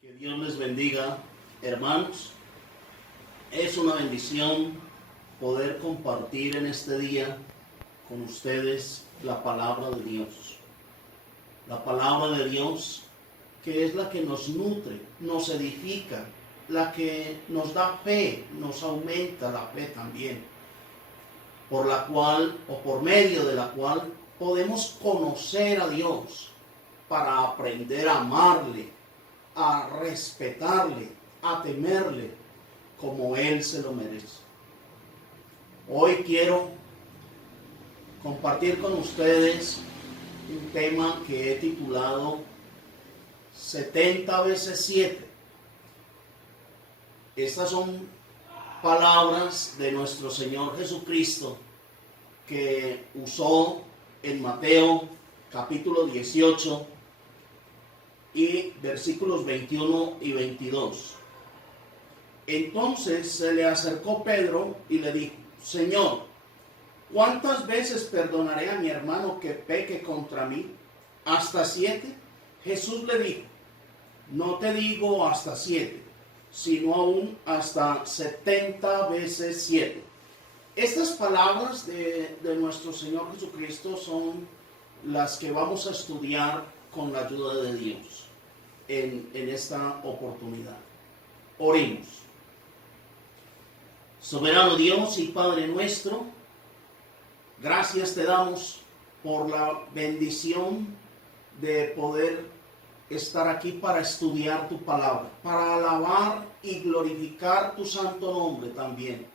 Que Dios les bendiga, hermanos. Es una bendición poder compartir en este día con ustedes la palabra de Dios. La palabra de Dios, que es la que nos nutre, nos edifica, la que nos da fe, nos aumenta la fe también, por la cual o por medio de la cual podemos conocer a Dios para aprender a amarle, a respetarle, a temerle como Él se lo merece. Hoy quiero compartir con ustedes un tema que he titulado 70 veces 7. Estas son palabras de nuestro Señor Jesucristo que usó en Mateo capítulo 18 y versículos 21 y 22. Entonces se le acercó Pedro y le dijo: Señor, ¿cuántas veces perdonaré a mi hermano que peque contra mí? ¿Hasta 7? Jesús le dijo: no te digo hasta 7, sino aún hasta 70 veces 7. Estas palabras de nuestro Señor Jesucristo son las que vamos a estudiar con la ayuda de Dios en esta oportunidad. Oremos. Soberano Dios y Padre nuestro, gracias te damos por la bendición de poder estar aquí para estudiar tu palabra, para alabar y glorificar tu santo nombre también,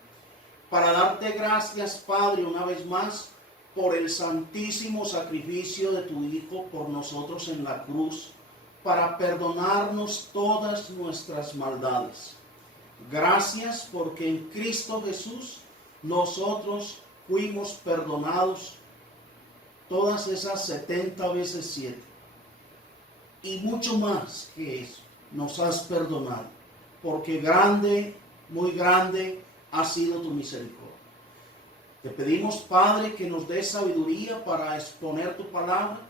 para darte gracias, Padre, una vez más por el santísimo sacrificio de tu Hijo por nosotros en la cruz, para perdonarnos todas nuestras maldades. Gracias porque en Cristo Jesús nosotros fuimos perdonados todas esas 70 veces 7. Y mucho más que eso, nos has perdonado, porque grande, muy grande ha sido tu misericordia. Te pedimos, Padre, que nos des sabiduría para exponer tu palabra.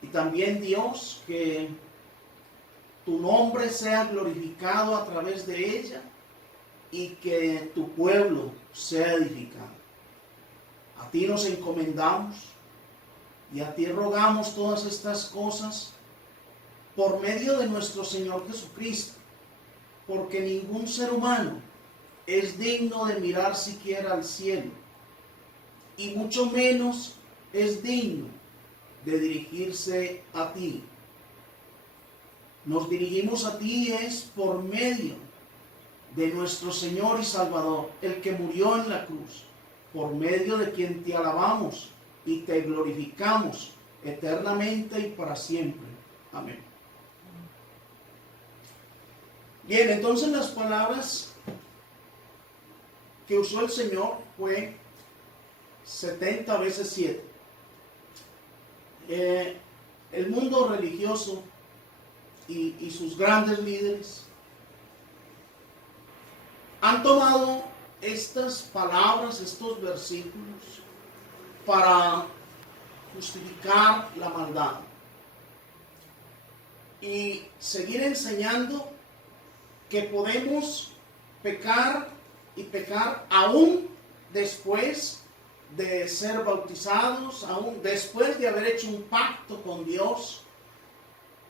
Y también, Dios, que tu nombre sea glorificado a través de ella y que tu pueblo sea edificado. A ti nos encomendamos y a ti rogamos todas estas cosas por medio de nuestro Señor Jesucristo, porque ningún ser humano es digno de mirar siquiera al cielo, y mucho menos es digno de dirigirse a ti. Nos dirigimos a ti es por medio de nuestro Señor y Salvador, el que murió en la cruz, por medio de quien te alabamos y te glorificamos eternamente y para siempre. Amén. Bien, entonces las palabras que usó el Señor fue 70 veces 7. El mundo religioso y sus grandes líderes han tomado estas palabras, estos versículos, para justificar la maldad y seguir enseñando que podemos pecar y pecar aún después de ser bautizados, aún después de haber hecho un pacto con Dios.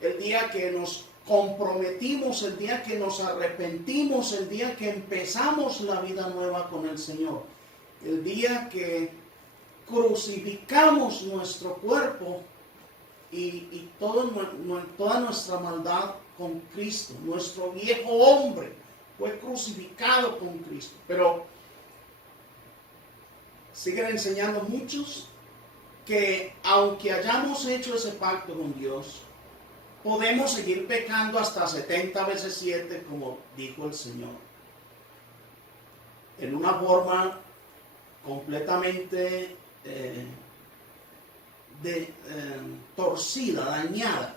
El día que nos comprometimos, el día que nos arrepentimos, el día que empezamos la vida nueva con el Señor, el día que crucificamos nuestro cuerpo y toda nuestra maldad con Cristo. Nuestro viejo hombre fue crucificado con Cristo. Pero siguen enseñando muchos que aunque hayamos hecho ese pacto con Dios, podemos seguir pecando hasta 70 veces 7, como dijo el Señor, en una forma completamente torcida, dañada.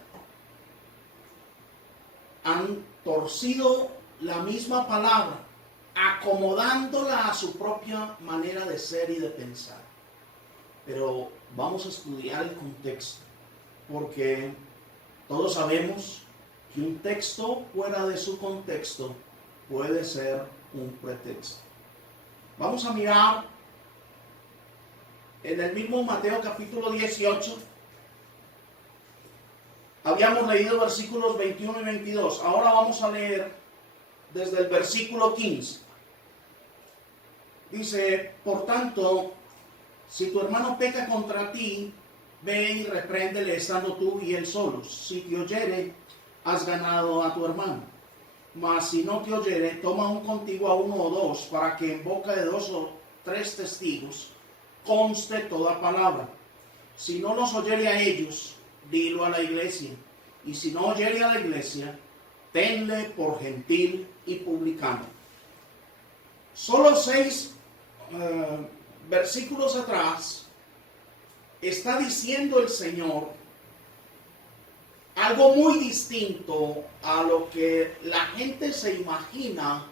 Han torcido la misma palabra, acomodándola a su propia manera de ser y de pensar. Pero vamos a estudiar el contexto, porque todos sabemos que un texto fuera de su contexto puede ser un pretexto. Vamos a mirar en el mismo Mateo capítulo 18. Habíamos leído versículos 21 y 22. Ahora vamos a leer desde el versículo 15. Dice, por tanto, si tu hermano peca contra ti, ve y repréndele estando tú y él solos. Si te oyere, has ganado a tu hermano. Mas si no te oyere, toma un contigo a uno o dos, para que en boca de 2 o 3 testigos conste toda palabra. Si no los oyere a ellos, dilo a la iglesia. Y si no oyere a la iglesia, tenle por gentil y publicano. Solo 6 versículos atrás está diciendo el Señor algo muy distinto a lo que la gente se imagina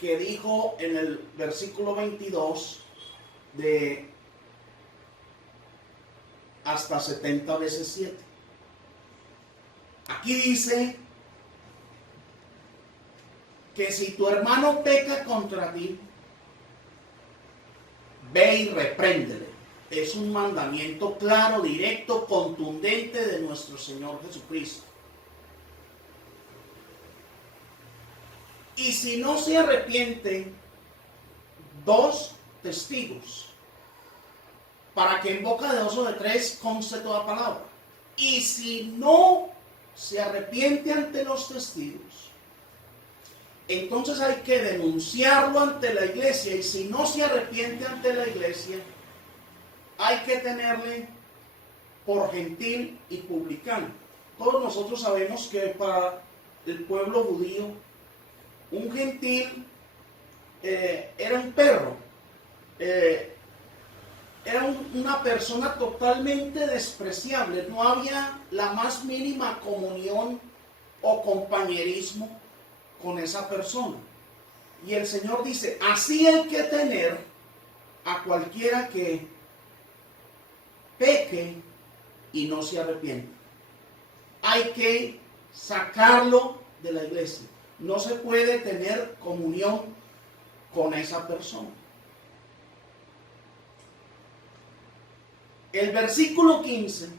que dijo en el versículo 22 de hasta 70 veces 7. Aquí dice que si tu hermano peca contra ti, ve y repréndele. Es un mandamiento claro, directo, contundente de nuestro Señor Jesucristo. Y si no se arrepienten, 2 testigos, para que en boca de 2 o de 3 conste toda palabra. Y si no se arrepiente ante los testigos, entonces hay que denunciarlo ante la iglesia. Y si no se arrepiente ante la iglesia, hay que tenerle por gentil y publicano. Todos nosotros sabemos que para el pueblo judío, un gentil era un perro. Era una persona totalmente despreciable. No había la más mínima comunión o compañerismo con esa persona. Y el Señor dice, así hay que tener a cualquiera que peque y no se arrepiente. Hay que sacarlo de la iglesia. No se puede tener comunión con esa persona. El versículo 15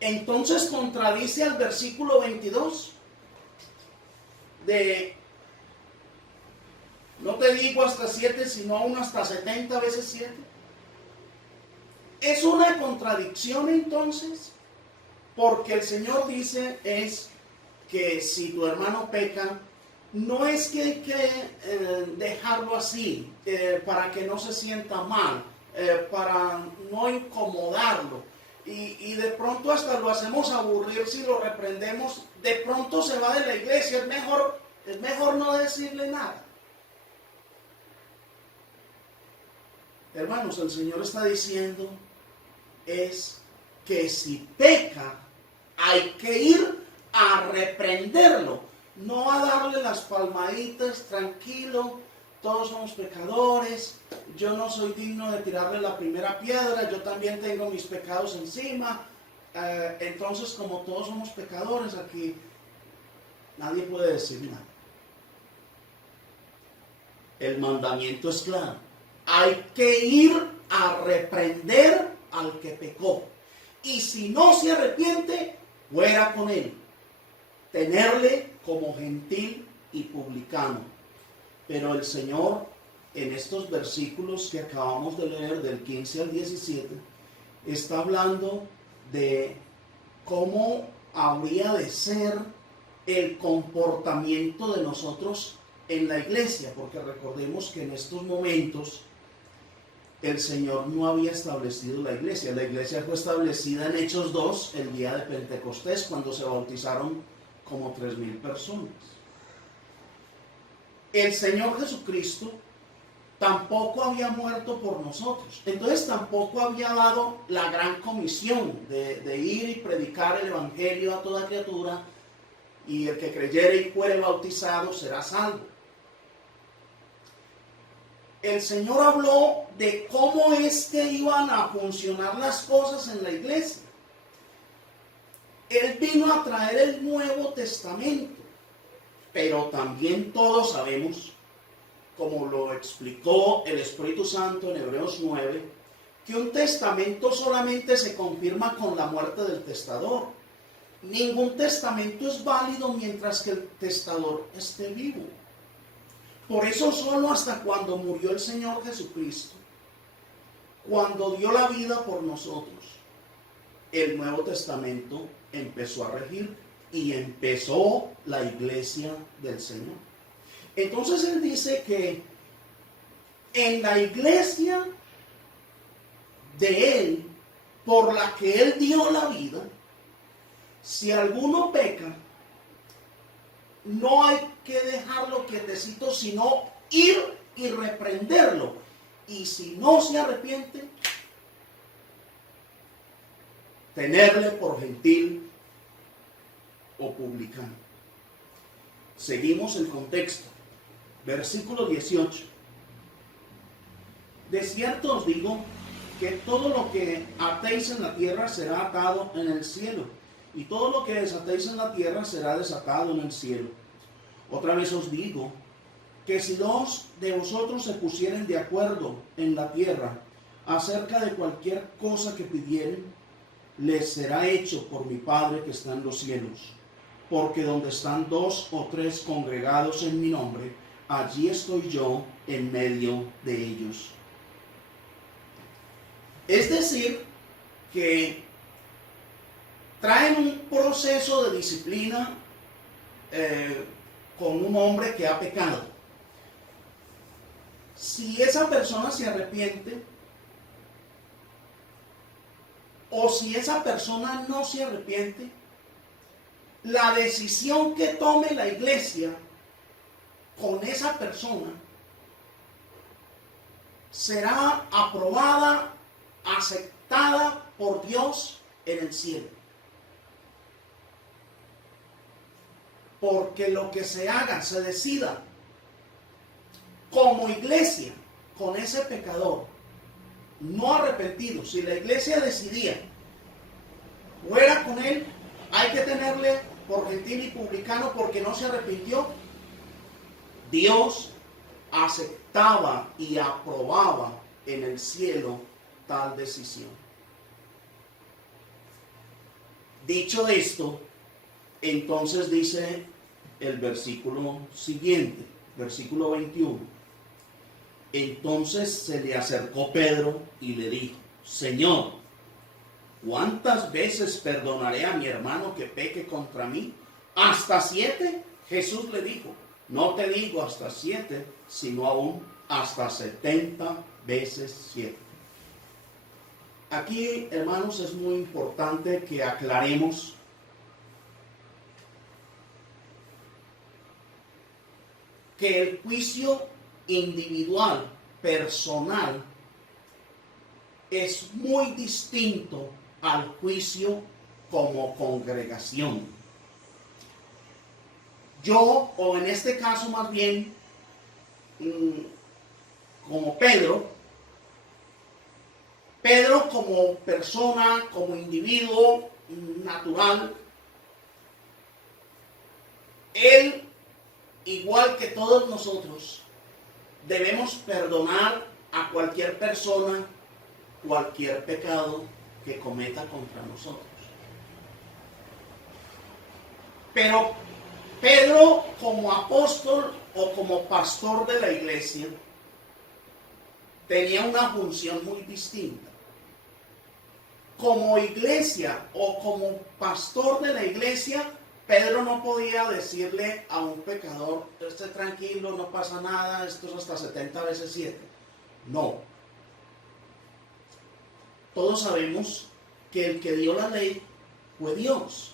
entonces contradice al versículo 22 de no te digo hasta 7, sino aún hasta 70 veces 7. Es una contradicción entonces, porque el Señor dice es que si tu hermano peca, no es que hay que dejarlo así, para que no se sienta mal, para no incomodarlo. Y de pronto hasta lo hacemos aburrir si lo reprendemos. De pronto se va de la iglesia. Es mejor no decirle nada. Hermanos, el Señor está diciendo es que si peca, hay que ir a reprenderlo, no a darle las palmaditas, tranquilo, todos somos pecadores, yo no soy digno de tirarle la primera piedra, yo también tengo mis pecados encima, entonces como todos somos pecadores aquí, nadie puede decir nada. El mandamiento es claro, hay que ir a reprender al que pecó, y si no se arrepiente, fuera con él, tenerle como gentil y publicano. Pero el Señor, en estos versículos que acabamos de leer, del 15 al 17, está hablando de cómo habría de ser el comportamiento de nosotros en la iglesia, porque recordemos que en estos momentos el Señor no había establecido la iglesia. La iglesia fue establecida en Hechos 2, el día de Pentecostés, cuando se bautizaron como 3,000 personas. El Señor Jesucristo tampoco había muerto por nosotros. Entonces tampoco había dado la gran comisión de ir y predicar el evangelio a toda criatura, y el que creyere y fuere bautizado será salvo. El Señor habló de cómo es que iban a funcionar las cosas en la iglesia. Él vino a traer el Nuevo Testamento, pero también todos sabemos, como lo explicó el Espíritu Santo en Hebreos 9, que un testamento solamente se confirma con la muerte del testador. Ningún testamento es válido mientras que el testador esté vivo. Por eso solo hasta cuando murió el Señor Jesucristo, cuando dio la vida por nosotros, el Nuevo Testamento empezó a regir y empezó la iglesia del Señor. Entonces él dice que en la iglesia de él, por la que él dio la vida, si alguno peca, no hay que dejarlo quietecito, sino ir y reprenderlo. Y si no se arrepiente, tenerle por gentil o publicano. Seguimos el contexto. Versículo 18. De cierto os digo que todo lo que atéis en la tierra será atado en el cielo, y todo lo que desatéis en la tierra será desatado en el cielo. Otra vez os digo que si dos de vosotros se pusieren de acuerdo en la tierra acerca de cualquier cosa que pidieren, les será hecho por mi Padre que está en los cielos. Porque donde están dos o tres congregados en mi nombre, allí estoy yo en medio de ellos. Es decir, que traen un proceso de disciplina con un hombre que ha pecado. Si esa persona se arrepiente, o si esa persona no se arrepiente, la decisión que tome la iglesia con esa persona será aprobada, aceptada por Dios en el cielo. Porque lo que se haga, se decida como iglesia con ese pecador no arrepentido. Si la iglesia decidía fuera con él, hay que tenerle por gentil y publicano porque no se arrepintió, Dios aceptaba y aprobaba en el cielo tal decisión. Dicho esto, entonces dice el versículo siguiente, versículo 21. Entonces se le acercó Pedro y le dijo: Señor, ¿cuántas veces perdonaré a mi hermano que peque contra mí? ¿Hasta 7? Jesús le dijo: no te digo hasta 7, sino aún hasta 70 veces 7. Aquí, hermanos, es muy importante que aclaremos que el juicio individual, personal, es muy distinto al juicio como congregación. Yo, o en este caso más bien, como Pedro como persona, como individuo natural, él, igual que todos nosotros, debemos perdonar a cualquier persona, cualquier pecado que cometa contra nosotros. Pero Pedro, como apóstol o como pastor de la iglesia, tenía una función muy distinta. Como iglesia o como pastor de la iglesia, Pedro no podía decirle a un pecador: esté tranquilo, no pasa nada, esto es hasta 70 veces 7. No. Todos sabemos que el que dio la ley fue Dios.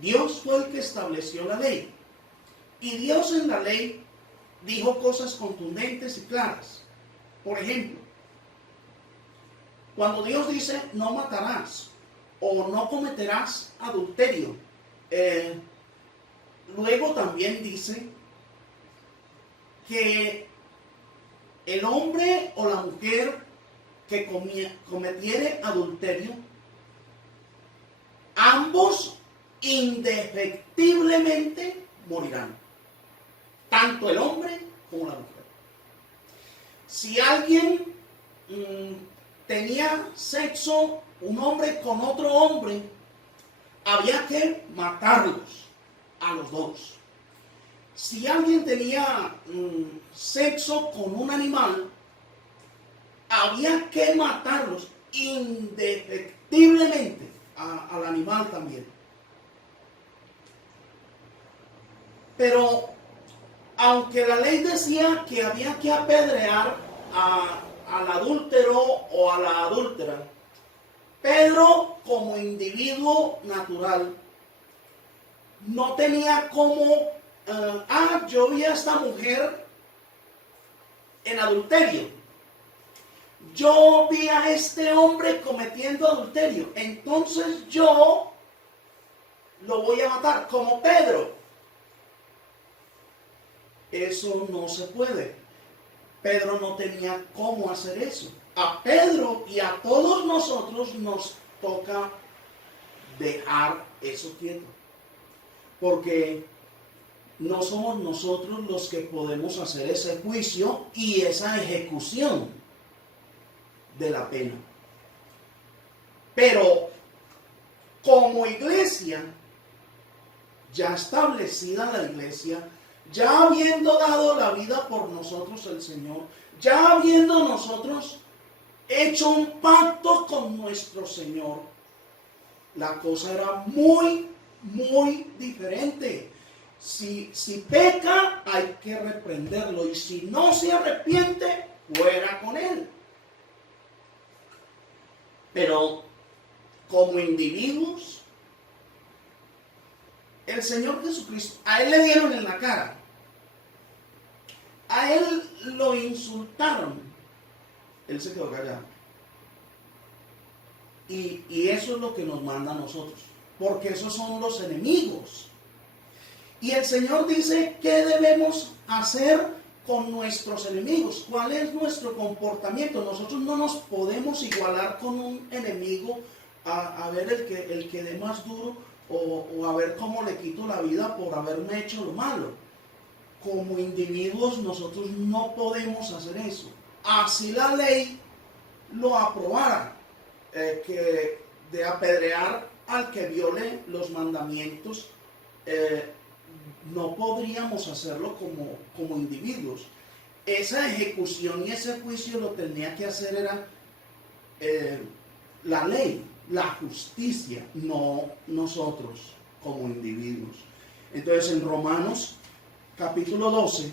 Dios fue el que estableció la ley. Y Dios en la ley dijo cosas contundentes y claras. Por ejemplo, cuando Dios dice no matarás o no cometerás adulterio, luego también dice que el hombre o la mujer que cometiere adulterio ambos indefectiblemente morirán, tanto el hombre como la mujer. Si alguien tenía sexo, un hombre con otro hombre, había que matarlos a los dos. Si alguien tenía sexo con un animal, había que matarlos indefectiblemente al animal también. Pero aunque la ley decía que había que apedrear al adúltero o a la adúltera, Pedro, como individuo natural, no tenía como, yo vi a esta mujer en adulterio, yo vi a este hombre cometiendo adulterio, entonces yo lo voy a matar, como Pedro. Eso no se puede. Pedro no tenía cómo hacer eso. A Pedro y a todos nosotros nos toca dejar eso quieto. Porque no somos nosotros los que podemos hacer ese juicio y esa ejecución de la pena. Pero como iglesia, ya establecida la iglesia, ya habiendo dado la vida por nosotros el Señor, ya habiendo nosotros hecho un pacto con nuestro Señor, la cosa era muy, muy diferente. Si peca, hay que reprenderlo, y si no se arrepiente, fuera con él. Pero como individuos, el Señor Jesucristo, a él le dieron en la cara, a él lo insultaron, él se quedó callado. Y eso es lo que nos manda a nosotros, porque esos son los enemigos. Y el Señor dice qué debemos hacer con nuestros enemigos, cuál es nuestro comportamiento. Nosotros no nos podemos igualar con un enemigo a ver el que dé más duro, o a ver cómo le quito la vida por haberme hecho lo malo. Como individuos nosotros no podemos hacer eso. Así la ley lo aprobara, que de apedrear al que viole los mandamientos, no podríamos hacerlo como individuos. Esa ejecución y ese juicio lo tenía que hacer era la ley, la justicia, no nosotros como individuos. Entonces en Romanos capítulo 12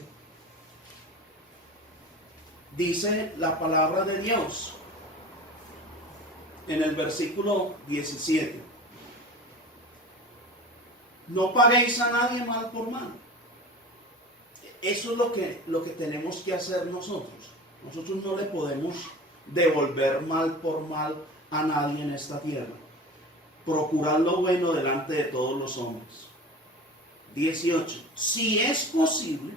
dice la palabra de Dios en el versículo 17: no paguéis a nadie mal por mal. Eso es lo que tenemos que hacer nosotros. Nosotros no le podemos devolver mal por mal a nadie en esta tierra. Procurad lo bueno delante de todos los hombres. 18. Si es posible,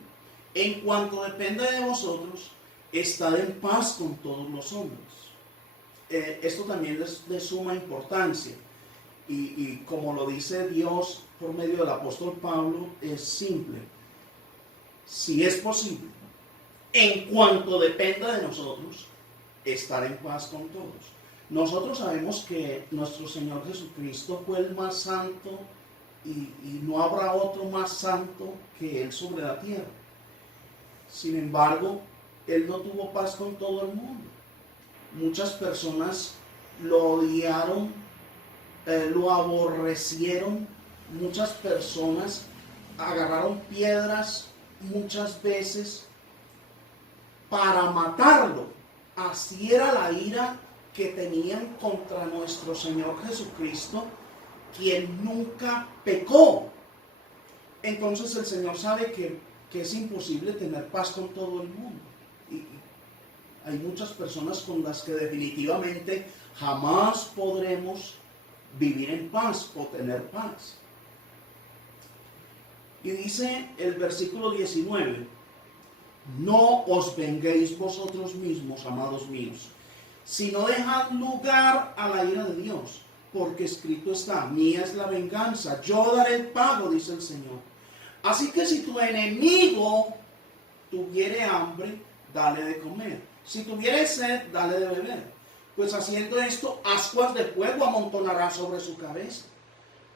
en cuanto dependa de vosotros, estad en paz con todos los hombres. Esto también es de suma importancia. Y como lo dice Dios por medio del apóstol Pablo, es simple. Si es posible, en cuanto dependa de nosotros, estar en paz con todos. Nosotros sabemos que nuestro Señor Jesucristo fue el más santo, y no habrá otro más santo que Él sobre la tierra. Sin embargo, Él no tuvo paz con todo el mundo. Muchas personas lo odiaron, lo aborrecieron. Muchas personas agarraron piedras muchas veces para matarlo. Así era la ira que tenían contra nuestro Señor Jesucristo, quien nunca pecó. Entonces el Señor sabe que es imposible tener paz con todo el mundo. Y hay muchas personas con las que definitivamente jamás podremos vivir en paz o tener paz. Y dice el versículo 19: no os venguéis vosotros mismos, amados míos, sino dejad lugar a la ira de Dios, porque escrito está, mía es la venganza, yo daré el pago, dice el Señor. Así que si tu enemigo tuviere hambre, dale de comer. Si tuviere sed, dale de beber. Pues haciendo esto, ascuas de fuego amontonará sobre su cabeza.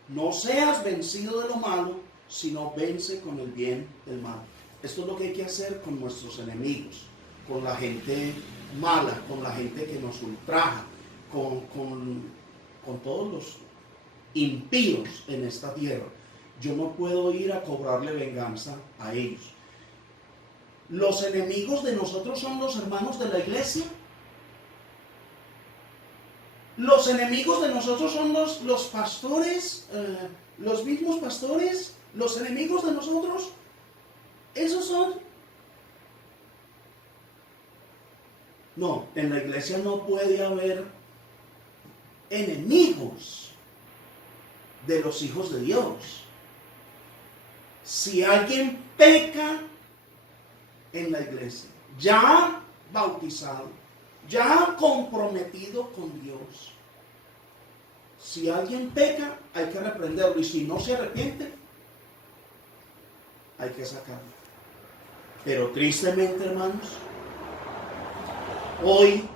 No seas vencido de lo malo, sino vence con el bien del mal. Esto es lo que hay que hacer con nuestros enemigos, con la gente mala, con la gente que nos ultraja, con todos los impíos en esta tierra. Yo no puedo ir a cobrarle venganza a ellos. Los enemigos de nosotros son los hermanos de la iglesia. Los enemigos de nosotros son los pastores, los mismos pastores. Los enemigos de nosotros, esos son. No, en la iglesia no puede haber enemigos de los hijos de Dios. Si alguien peca en la iglesia, ya bautizado, ya comprometido con Dios, si alguien peca, hay que reprenderlo, y si no se arrepiente, hay que sacarlo. Pero tristemente, hermanos, hoy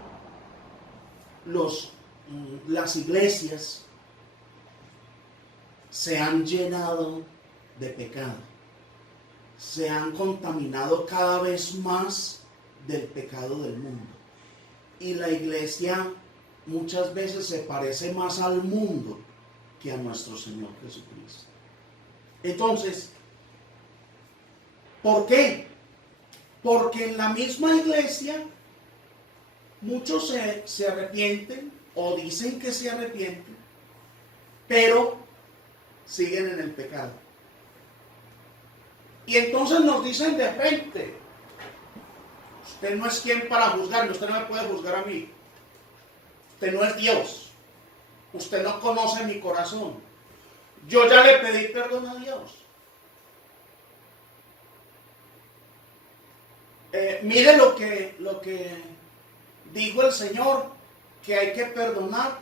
las iglesias se han llenado de pecado, se han contaminado cada vez más del pecado del mundo, y la iglesia muchas veces se parece más al mundo que a nuestro Señor Jesucristo. Entonces, ¿por qué? Porque en la misma iglesia muchos se arrepienten o dicen que se arrepienten, pero siguen en el pecado. Y entonces nos dicen de frente, usted no es quien para juzgarme, usted no me puede juzgar a mí. Usted no es Dios. Usted no conoce mi corazón. Yo ya le pedí perdón a Dios. Mire lo que dijo el Señor, que hay que perdonar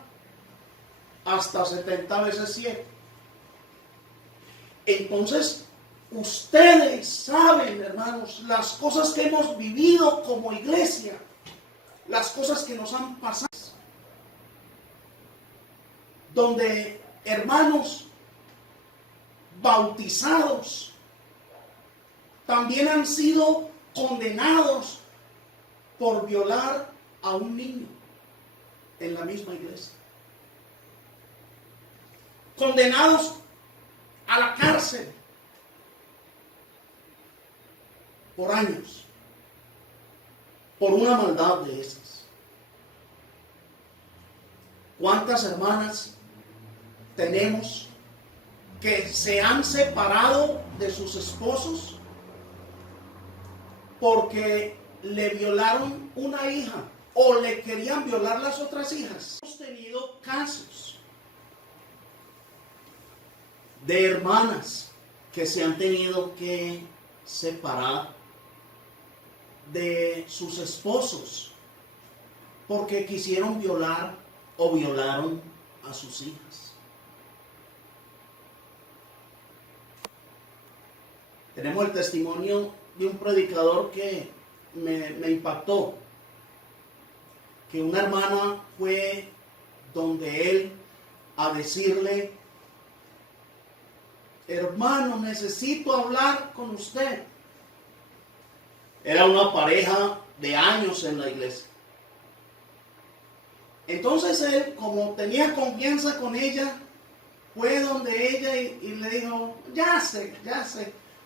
hasta 70 veces 7. Entonces, ustedes saben, hermanos, las cosas que hemos vivido como iglesia, las cosas que nos han pasado, donde hermanos bautizados también han sido condenados por violar a un niño en la misma iglesia. Condenados a la cárcel por años, por una maldad de esas. ¿Cuántas hermanas tenemos que se han separado de sus esposos porque le violaron una hija o le querían violar las otras hijas? Hemos tenido casos de hermanas que se han tenido que separar de sus esposos porque quisieron violar o violaron a sus hijas. Tenemos el testimonio de un predicador que me impactó, que una hermana fue donde él a decirle: hermano, necesito hablar con usted. Era una pareja de años en la iglesia. Entonces él, como tenía confianza con ella, fue donde ella y le dijo: ya sé,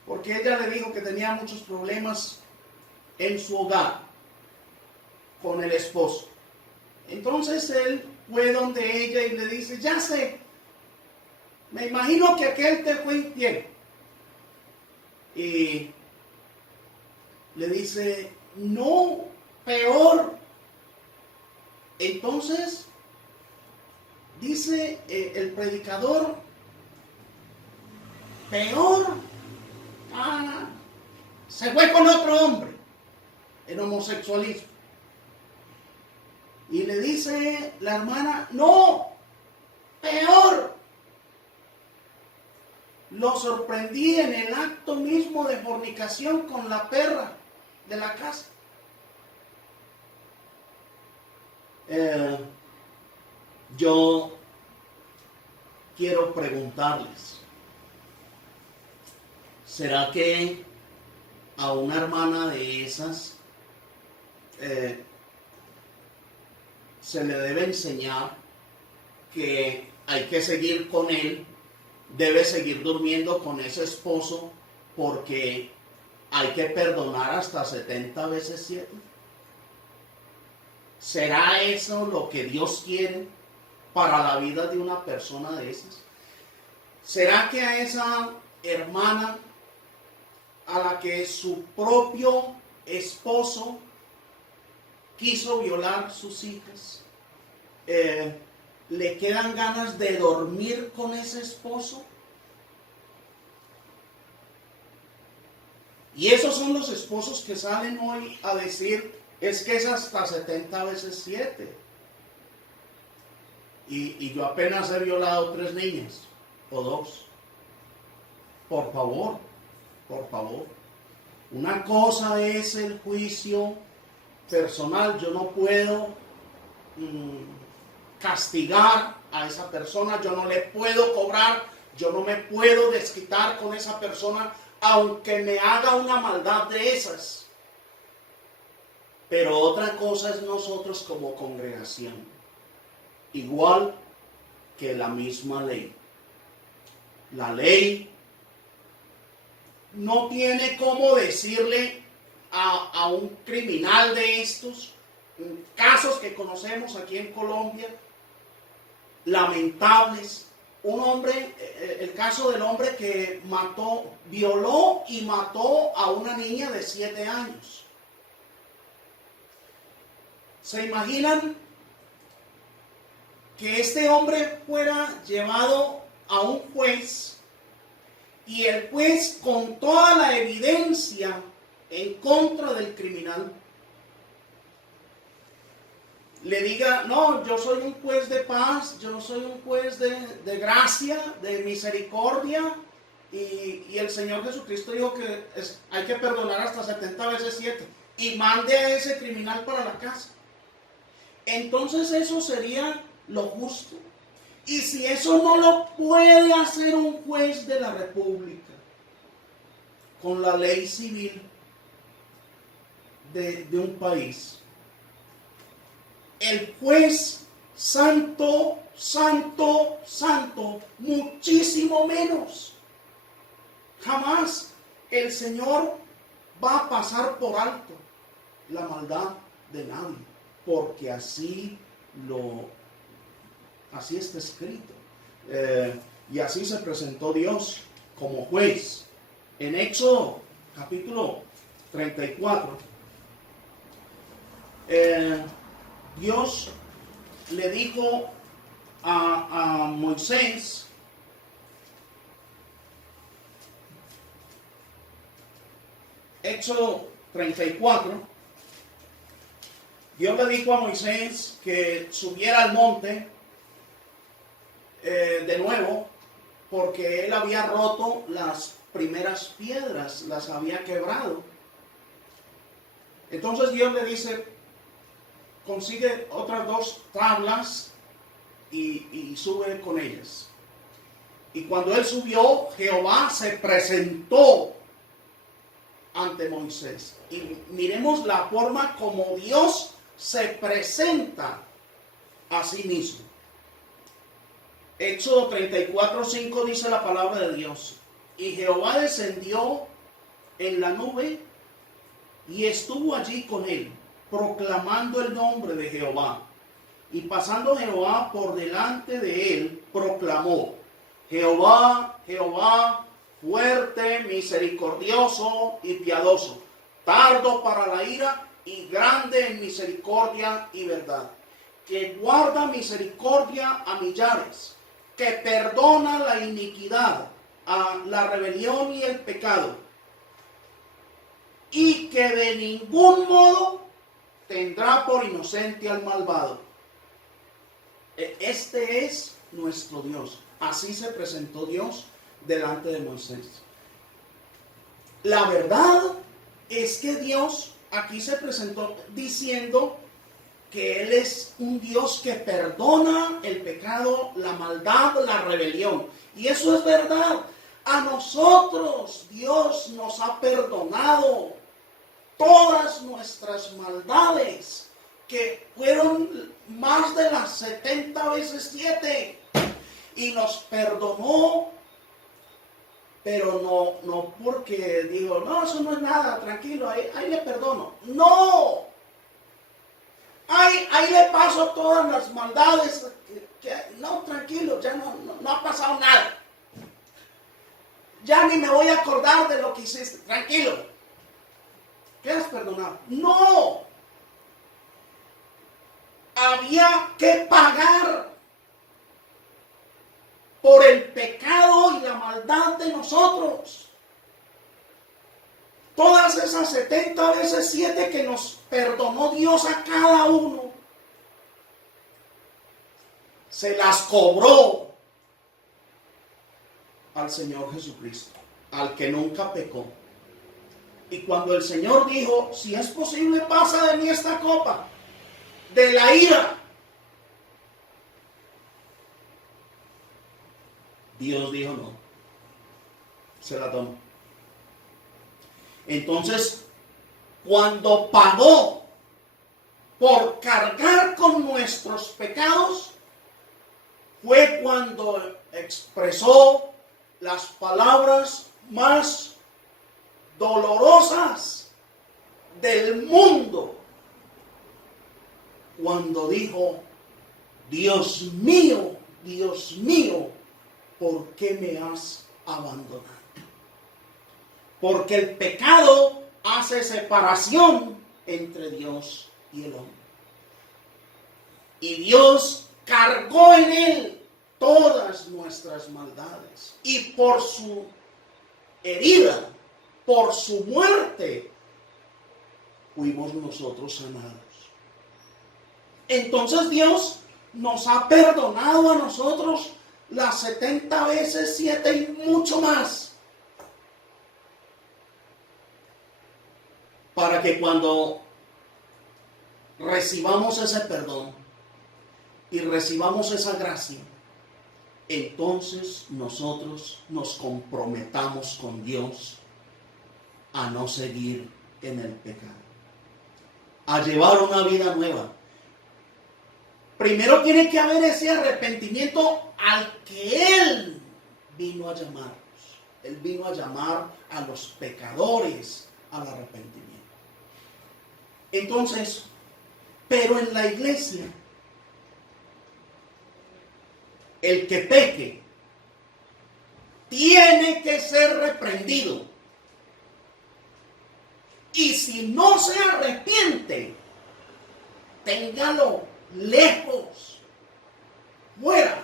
porque ella le dijo que tenía muchos problemas en su hogar con el esposo. Entonces él fue donde ella y le dice: ya sé, me imagino que aquel te fue infiel. Y le dice: no, peor. Entonces dice el predicador: peor, se fue con otro hombre en homosexualismo. Y le dice la hermana: no, peor. Lo sorprendí en el acto mismo de fornicación con la perra de la casa. Yo quiero preguntarles, ¿será que a una hermana de esas se le debe enseñar que hay que seguir con él, debe seguir durmiendo con ese esposo porque hay que perdonar hasta 70 veces 7? ¿Será eso lo que Dios quiere para la vida de una persona de esas? ¿Será que a esa hermana a la que su propio esposo quiso violar sus hijas, le quedan ganas de dormir con ese esposo? Y esos son los esposos que salen hoy a decir, es que es hasta 70 veces 7. Y yo apenas he violado 3 niñas, o 2. Por favor, por favor. Una cosa es el juicio personal. Yo no puedo castigar a esa persona, yo no le puedo cobrar, yo no me puedo desquitar con esa persona, aunque me haga una maldad de esas. Pero otra cosa es nosotros como congregación, igual que la misma ley. La ley no tiene cómo decirle a un criminal de estos, casos que conocemos aquí en Colombia, lamentables. Un hombre, el caso del hombre que violó y mató a una niña de 7 años. ¿Se imaginan que este hombre fuera llevado a un juez y el juez, con toda la evidencia en contra del criminal, le diga, no, yo soy un juez de paz, yo soy un juez de gracia, de misericordia, y el Señor Jesucristo dijo que hay que perdonar hasta 70 veces 7, y mande a ese criminal para la casa? Entonces eso sería lo justo. Y si eso no lo puede hacer un juez de la República, con la ley civil de un país, el juez santo, santo, santo, muchísimo menos. Jamás el Señor va a pasar por alto la maldad de nadie, porque así está escrito. Y así se presentó Dios como juez. En Éxodo capítulo 34, Dios le dijo a Moisés, Éxodo 34, Dios le dijo a Moisés que subiera al monte de nuevo, porque él había roto las primeras piedras, las había quebrado. Entonces Dios le dice, consigue otras 2 tablas y sube con ellas. Y cuando él subió, Jehová se presentó ante Moisés. Y miremos la forma como Dios se presenta a sí mismo. Éxodo 34:5 dice la palabra de Dios. Y Jehová descendió en la nube y estuvo allí con él, proclamando el nombre de Jehová. Y pasando Jehová por delante de él, proclamó: Jehová, Jehová, fuerte, misericordioso y piadoso, tardo para la ira y grande en misericordia y verdad, que guarda misericordia a millares, que perdona la iniquidad, a la rebelión y el pecado, y que de ningún modo tendrá por inocente al malvado. Este es nuestro Dios. Así se presentó Dios delante de Moisés. La verdad es que Dios aquí se presentó diciendo que Él es un Dios que perdona el pecado, la maldad, la rebelión. Y eso es verdad. A nosotros Dios nos ha perdonado todas nuestras maldades, que fueron más de las 70 veces 7. Y nos perdonó, pero no porque dijo, no, eso no es nada, tranquilo, ahí le perdono. No, ahí le paso todas las maldades, no, tranquilo, ya no ha pasado nada. Ya ni me voy a acordar de lo que hiciste, tranquilo. ¿Quedas perdonado? No, había que pagar por el pecado y la maldad de nosotros. Todas esas 70 veces 7 que nos perdonó Dios a cada uno, se las cobró al Señor Jesucristo, al que nunca pecó. Y cuando el Señor dijo, si es posible, pasa de mí esta copa de la ira, Dios dijo no, se la tomó. Entonces, cuando pagó por cargar con nuestros pecados, fue cuando expresó las palabras más dolorosas del mundo, cuando dijo, Dios mío, ¿por qué me has abandonado? Porque el pecado hace separación entre Dios y el hombre. Y Dios cargó en él todas nuestras maldades. Y por su herida, por su muerte, fuimos nosotros sanados. Entonces Dios nos ha perdonado a nosotros las 70 veces 7 y mucho más. Para que cuando recibamos ese perdón y recibamos esa gracia, entonces nosotros nos comprometamos con Dios a no seguir en el pecado, a llevar una vida nueva. Primero tiene que haber ese arrepentimiento al que Él vino a llamarnos. Él vino a llamar a los pecadores al arrepentimiento. Entonces, pero en la iglesia, el que peque tiene que ser reprendido. Y si no se arrepiente, téngalo lejos, fuera,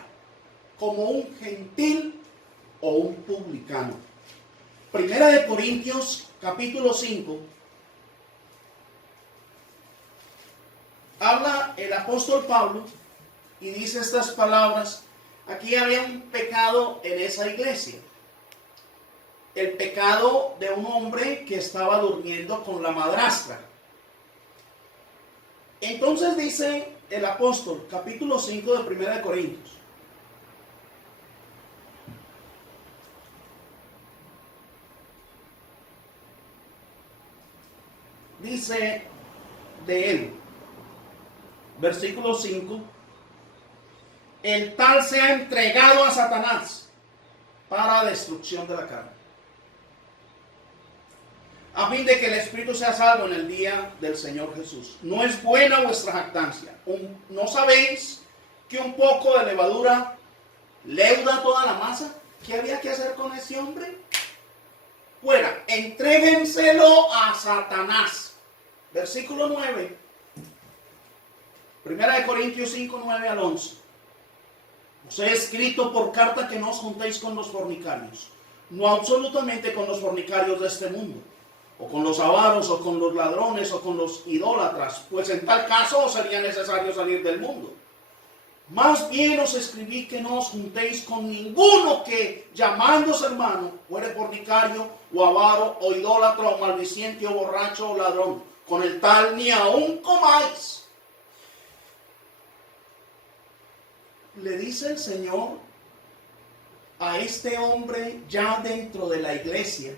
como un gentil o un publicano. Primera de Corintios, capítulo 5. Habla el apóstol Pablo y dice estas palabras. Aquí había un pecado en esa iglesia. El pecado de un hombre que estaba durmiendo con la madrastra. Entonces dice el apóstol, capítulo 5 de Primera de Corintios. Dice de él, versículo 5, el tal sea entregado a Satanás para destrucción de la carne, a fin de que el espíritu sea salvo en el día del Señor Jesús. No es buena vuestra jactancia. ¿No sabéis que un poco de levadura leuda toda la masa? ¿Qué había que hacer con ese hombre? Fuera, entréguenselo a Satanás. Versículo 9. Primera de Corintios 5, 9 al 11. Os he escrito por carta que no os juntéis con los fornicarios, no absolutamente con los fornicarios de este mundo, o con los avaros, o con los ladrones, o con los idólatras, pues en tal caso sería necesario salir del mundo. Más bien os escribí que no os juntéis con ninguno que, llamándose hermano, fuere fornicario, o avaro, o idólatra, o maldiciente, o borracho, o ladrón. Con el tal ni aun comáis. Le dice el Señor a este hombre ya dentro de la iglesia.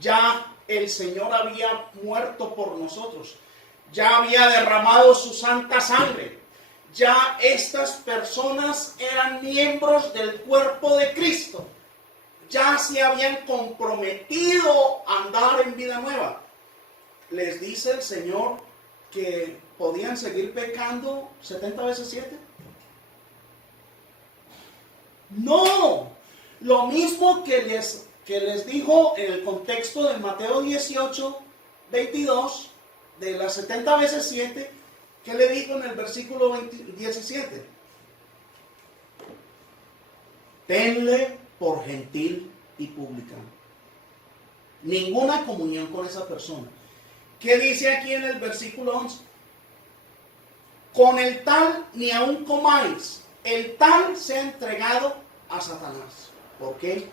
Ya el Señor había muerto por nosotros. Ya había derramado su santa sangre. Ya estas personas eran miembros del cuerpo de Cristo. Ya se habían comprometido a andar en vida nueva. Les dice el Señor que podían seguir pecando 70 veces 7. No, lo mismo que les dijo en el contexto de Mateo 18, 22, de las 70 veces 7, que le dijo en el versículo 17. Tenle por gentil y publicano. Ninguna comunión con esa persona. ¿Qué dice aquí en el versículo 11? Con el tal ni aun comáis. El tal se ha entregado a Satanás. ¿Por qué?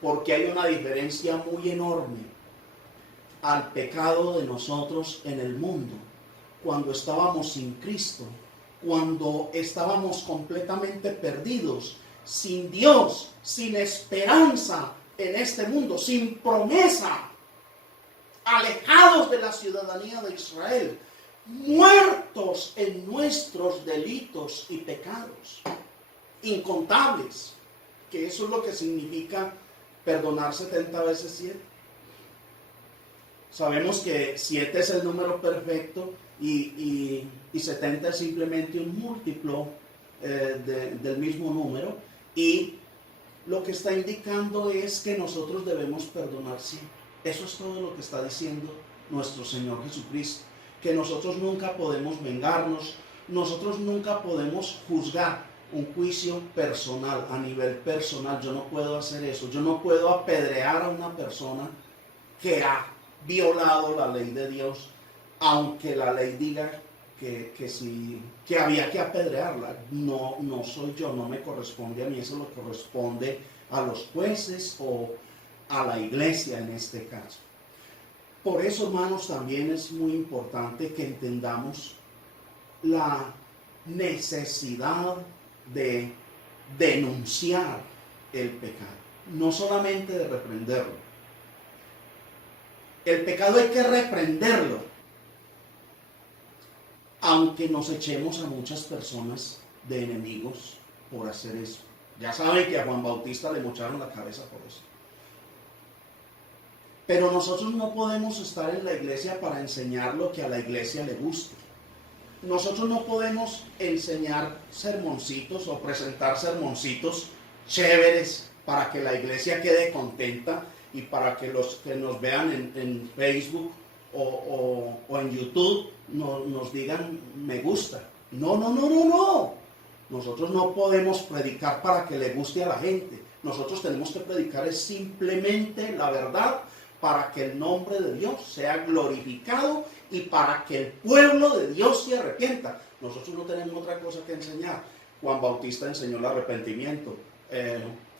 Porque hay una diferencia muy enorme al pecado de nosotros en el mundo. Cuando estábamos sin Cristo, cuando estábamos completamente perdidos, sin Dios, sin esperanza en este mundo, sin promesa, alejados de la ciudadanía de Israel, muertos en nuestros delitos y pecados, incontables, que eso es lo que significa perdonar 70 veces 7. Sabemos que 7 es el número perfecto y 70 es simplemente un múltiplo del mismo número, y lo que está indicando es que nosotros debemos perdonar siempre. Eso es todo lo que está diciendo nuestro Señor Jesucristo, que nosotros nunca podemos vengarnos, nosotros nunca podemos juzgar un juicio personal, a nivel personal. Yo no puedo hacer eso, yo no puedo apedrear a una persona que ha violado la ley de Dios, aunque la ley diga que había que apedrearla. No soy yo, no me corresponde a mí, eso le corresponde a los jueces o a la iglesia en este caso. Por eso, hermanos, también es muy importante que entendamos la necesidad de denunciar el pecado, no solamente de reprenderlo. El pecado hay que reprenderlo, aunque nos echemos a muchas personas de enemigos por hacer eso. Ya saben que a Juan Bautista le mocharon la cabeza por eso. Pero nosotros no podemos estar en la iglesia para enseñar lo que a la iglesia le guste. Nosotros no podemos enseñar sermoncitos o presentar sermoncitos chéveres para que la iglesia quede contenta y para que los que nos vean en Facebook o en YouTube nos digan me gusta. No. Nosotros no podemos predicar para que le guste a la gente. Nosotros tenemos que predicar es simplemente la verdad, para que el nombre de Dios sea glorificado y para que el pueblo de Dios se arrepienta. Nosotros no tenemos otra cosa que enseñar. Juan Bautista enseñó el arrepentimiento.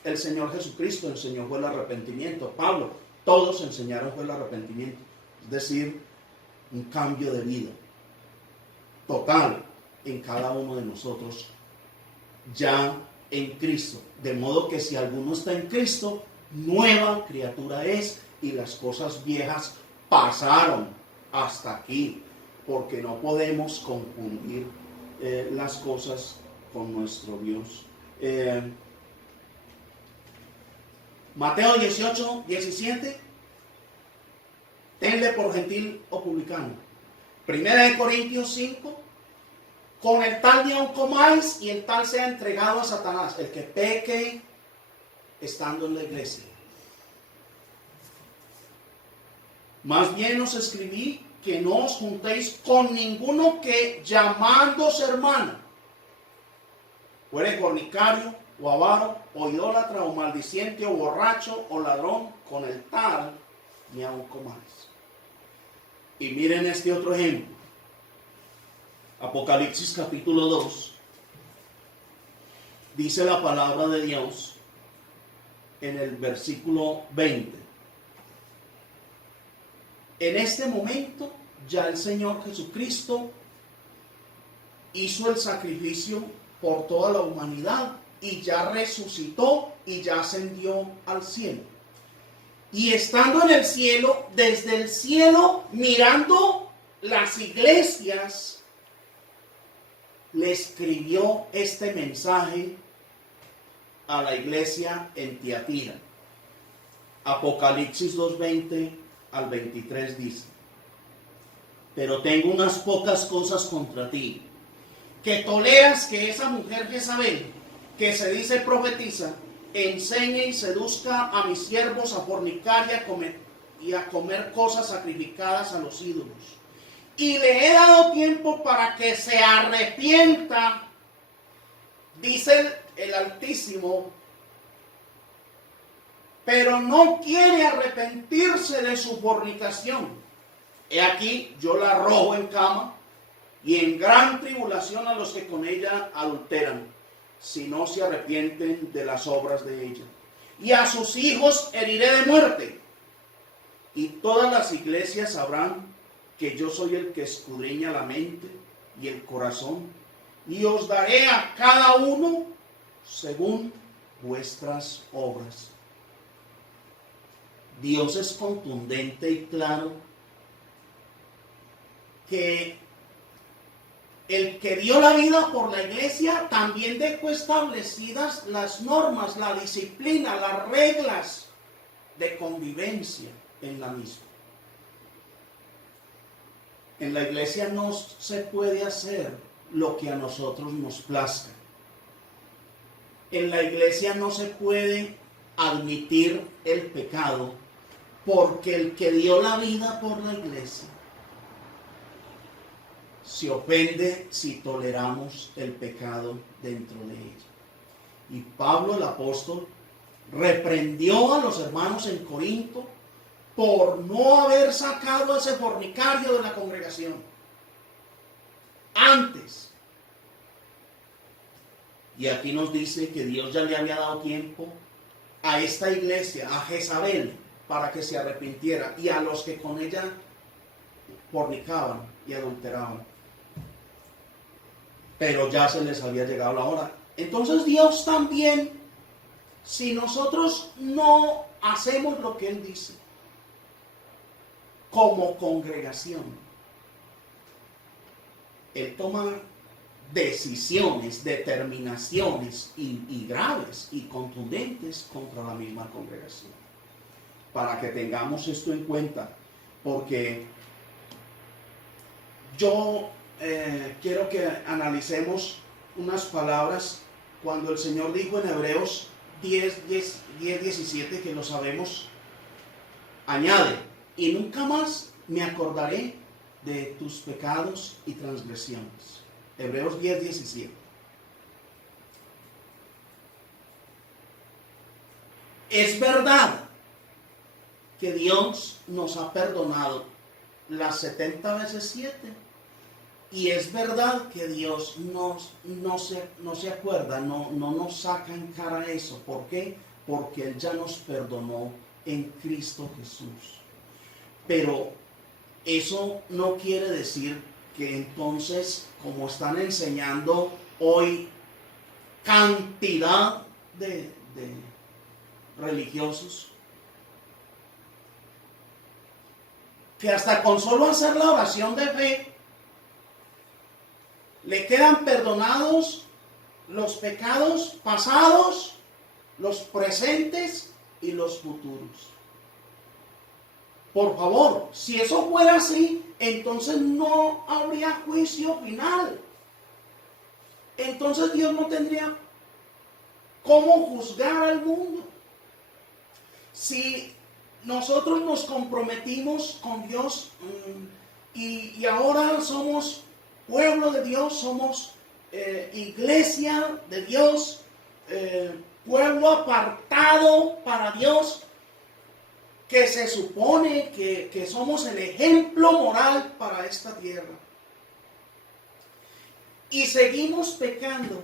El Señor Jesucristo enseñó fue el arrepentimiento. Pablo, todos enseñaron fue el arrepentimiento. Es decir, un cambio de vida total en cada uno de nosotros, ya en Cristo. De modo que si alguno está en Cristo, nueva criatura es, y las cosas viejas pasaron hasta aquí, porque no podemos confundir las cosas con nuestro Dios. Mateo 18, 17, tenle por gentil o publicano. Primera de Corintios 5, con el tal ni aun comáis y el tal sea entregado a Satanás, el que peque estando en la iglesia. Más bien os escribí que no os juntéis con ninguno que, llamándose hermano, fuere fornicario, o avaro, o idólatra, o maldiciente, o borracho, o ladrón, con el tal ni aun comáis. Y miren este otro ejemplo. Apocalipsis capítulo 2, Dice la palabra de Dios en el versículo 20. En este momento ya el Señor Jesucristo hizo el sacrificio por toda la humanidad y ya resucitó y ya ascendió al cielo. Y estando en el cielo, desde el cielo, mirando las iglesias, le escribió este mensaje a la iglesia en Tiatira. Apocalipsis 2:20 al 23 dice: pero tengo unas pocas cosas contra ti, que toleras que esa mujer Jezabel, que se dice profetiza, enseñe y seduzca a mis siervos a fornicar y a comer cosas sacrificadas a los ídolos. Y le he dado tiempo para que se arrepienta, dice el Altísimo, pero no quiere arrepentirse de su fornicación. He aquí, yo la arrojo en cama y en gran tribulación a los que con ella adulteran, si no se arrepienten de las obras de ella. Y a sus hijos heriré de muerte. Y todas las iglesias sabrán que yo soy el que escudriña la mente y el corazón, y os daré a cada uno según vuestras obras. Dios es contundente y claro que el que dio la vida por la iglesia también dejó establecidas las normas, la disciplina, las reglas de convivencia en la misma. En la iglesia no se puede hacer lo que a nosotros nos plazca. En la iglesia no se puede admitir el pecado, porque el que dio la vida por la iglesia se ofende si toleramos el pecado dentro de ella. Y Pablo el apóstol reprendió a los hermanos en Corinto por no haber sacado a ese fornicario de la congregación antes. Y aquí nos dice que Dios ya le había dado tiempo a esta iglesia, a Jezabel, para que se arrepintiera, y a los que con ella fornicaban y adulteraban. Pero ya se les había llegado la hora. Entonces Dios también, si nosotros no hacemos lo que Él dice, como congregación, Él toma decisiones, determinaciones y graves y contundentes contra la misma congregación. Para que tengamos esto en cuenta, porque yo quiero que analicemos unas palabras cuando el Señor dijo en Hebreos 10:17, que lo sabemos, añade: y nunca más me acordaré de tus pecados y transgresiones. Hebreos 10:17. Es verdad que Dios nos ha perdonado las 70 veces 7. Y es verdad que Dios no se acuerda, no nos saca en cara eso. ¿Por qué? Porque Él ya nos perdonó en Cristo Jesús. Pero eso no quiere decir que entonces, como están enseñando hoy cantidad de religiosos, que hasta con solo hacer la oración de fe le quedan perdonados los pecados pasados, los presentes y los futuros. Por favor, si eso fuera así, entonces no habría juicio final. Entonces Dios no tendría cómo juzgar al mundo. Si nosotros nos comprometimos con Dios y ahora somos pueblo de Dios, somos iglesia de Dios, pueblo apartado para Dios, que se supone que somos el ejemplo moral para esta tierra, y seguimos pecando,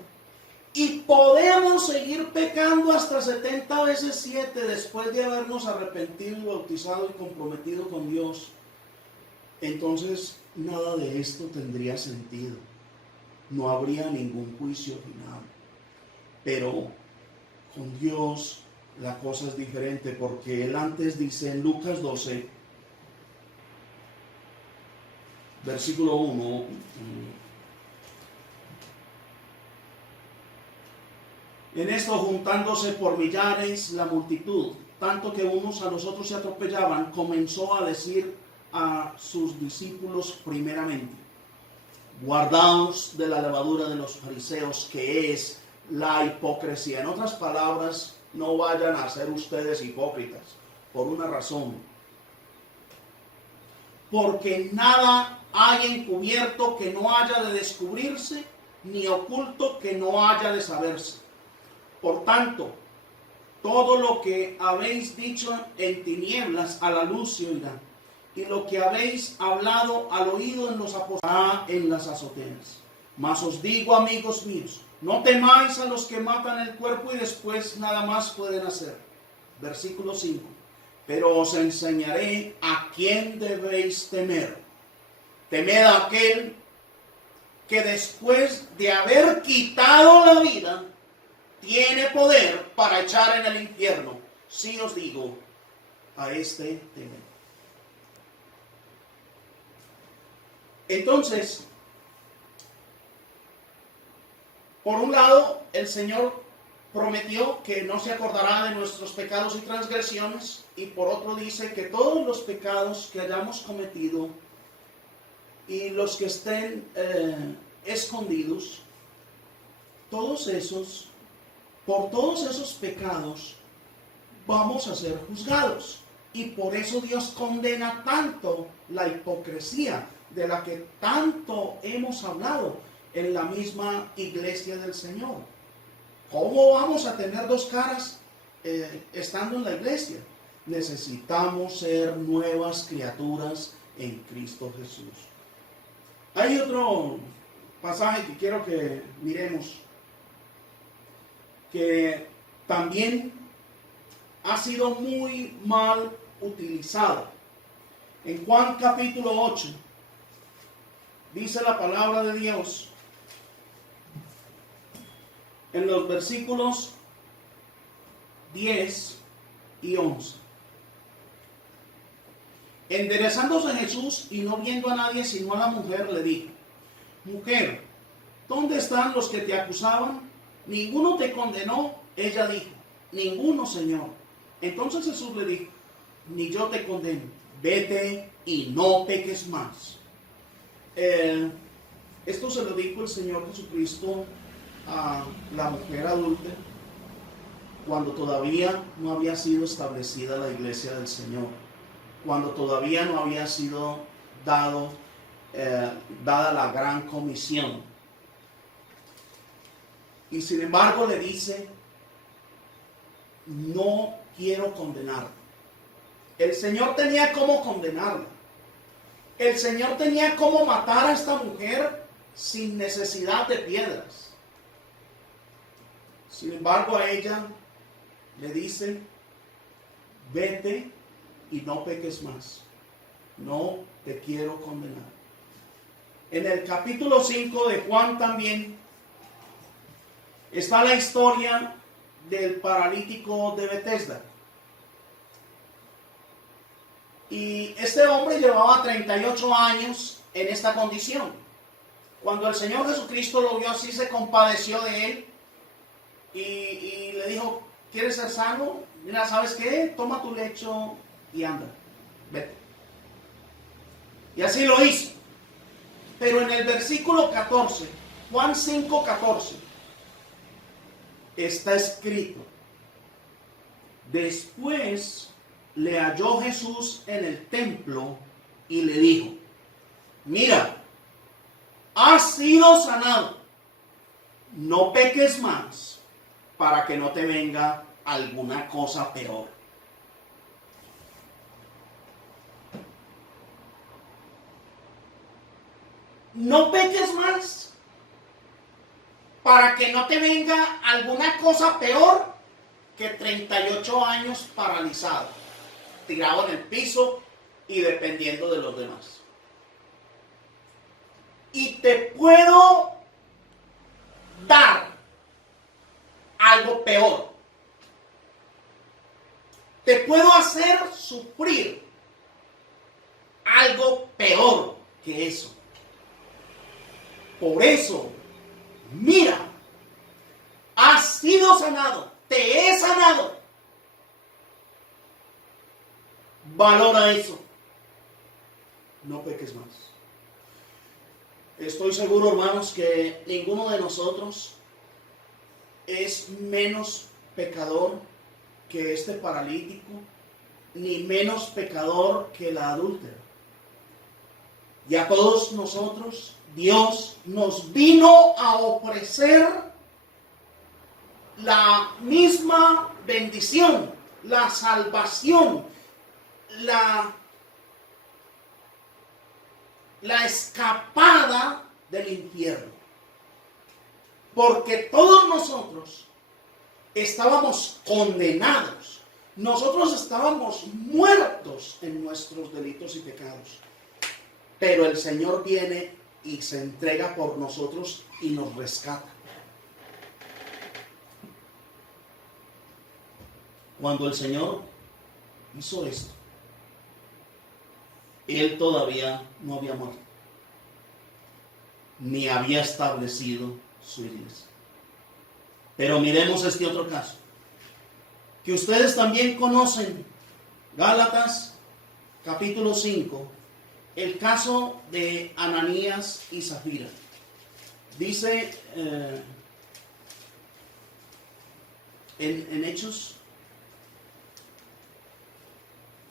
Y podemos seguir pecando hasta 70 veces 7 después de habernos arrepentido, bautizado y comprometido con Dios. Entonces, nada de esto tendría sentido. No habría ningún juicio final. Pero con Dios la cosa es diferente, porque Él antes dice en Lucas 12, versículo 1, en esto juntándose por millares la multitud, tanto que unos a los otros se atropellaban, comenzó a decir a sus discípulos primeramente: guardaos de la levadura de los fariseos, que es la hipocresía. En otras palabras, no vayan a ser ustedes hipócritas, por una razón. Porque nada hay encubierto que no haya de descubrirse, ni oculto que no haya de saberse. Por tanto, todo lo que habéis dicho en tinieblas a la luz se oirá, y lo que habéis hablado al oído en los aposentos en las azoteas. Mas os digo, amigos míos, no temáis a los que matan el cuerpo y después nada más pueden hacer. Versículo 5. Pero os enseñaré a quién debéis temer. Temed a aquel que después de haber quitado la vida, tiene poder para echar en el infierno. Sí os digo, a este temed. Entonces, por un lado, el Señor prometió que no se acordará de nuestros pecados y transgresiones, y por otro dice que todos los pecados que hayamos cometido y los que estén escondidos, por todos esos pecados vamos a ser juzgados. Y por eso Dios condena tanto la hipocresía de la que tanto hemos hablado en la misma iglesia del Señor. ¿Cómo vamos a tener dos caras estando en la iglesia? Necesitamos ser nuevas criaturas en Cristo Jesús. Hay otro pasaje que quiero que miremos, que también ha sido muy mal utilizado. En Juan capítulo 8, dice la palabra de Dios, en los versículos 10 y 11. Enderezándose Jesús y no viendo a nadie sino a la mujer, le dijo: mujer, ¿dónde están los que te acusaban? ¿Ninguno te condenó? Ella dijo: ninguno, Señor. Entonces Jesús le dijo: ni yo te condeno, vete y no peques más. Esto se lo dijo el Señor Jesucristo a la mujer adulta cuando todavía no había sido establecida la iglesia del Señor, cuando todavía no había sido dada la gran comisión. Y sin embargo le dice: no quiero condenarla. El Señor tenía cómo condenarla. El Señor tenía cómo matar a esta mujer sin necesidad de piedras. Sin embargo, a ella le dice: vete y no peques más. No te quiero condenar. En el capítulo 5 de Juan también está la historia del paralítico de Betesda. Y este hombre llevaba 38 años en esta condición. Cuando el Señor Jesucristo lo vio así, se compadeció de él y le dijo: ¿quieres ser sano? Mira, ¿sabes qué? Toma tu lecho y anda. Vete. Y así lo hizo. Pero en el versículo 14, Juan 5:14, está escrito: después le halló Jesús en el templo y le dijo: mira, has sido sanado, no peques más, para que no te venga alguna cosa peor. No peques más. para que no te venga alguna cosa peor que 38 años paralizado, tirado en el piso y dependiendo de los demás. Y te puedo dar algo peor. Te puedo hacer sufrir algo peor que eso. Por eso, mira, has sido sanado, te he sanado. Valora eso. No peques más. Estoy seguro, hermanos, que ninguno de nosotros es menos pecador que este paralítico, ni menos pecador que la adúltera. Y a todos nosotros, Dios nos vino a ofrecer la misma bendición, la salvación, la escapada del infierno. Porque todos nosotros estábamos condenados. Nosotros estábamos muertos en nuestros delitos y pecados. Pero el Señor viene y se entrega por nosotros y nos rescata. Cuando el Señor hizo esto, Él todavía no había muerto, ni había establecido su iglesia. Pero miremos este otro caso, que ustedes también conocen, Gálatas capítulo 5, el caso de Ananías y Zafira. Dice en Hechos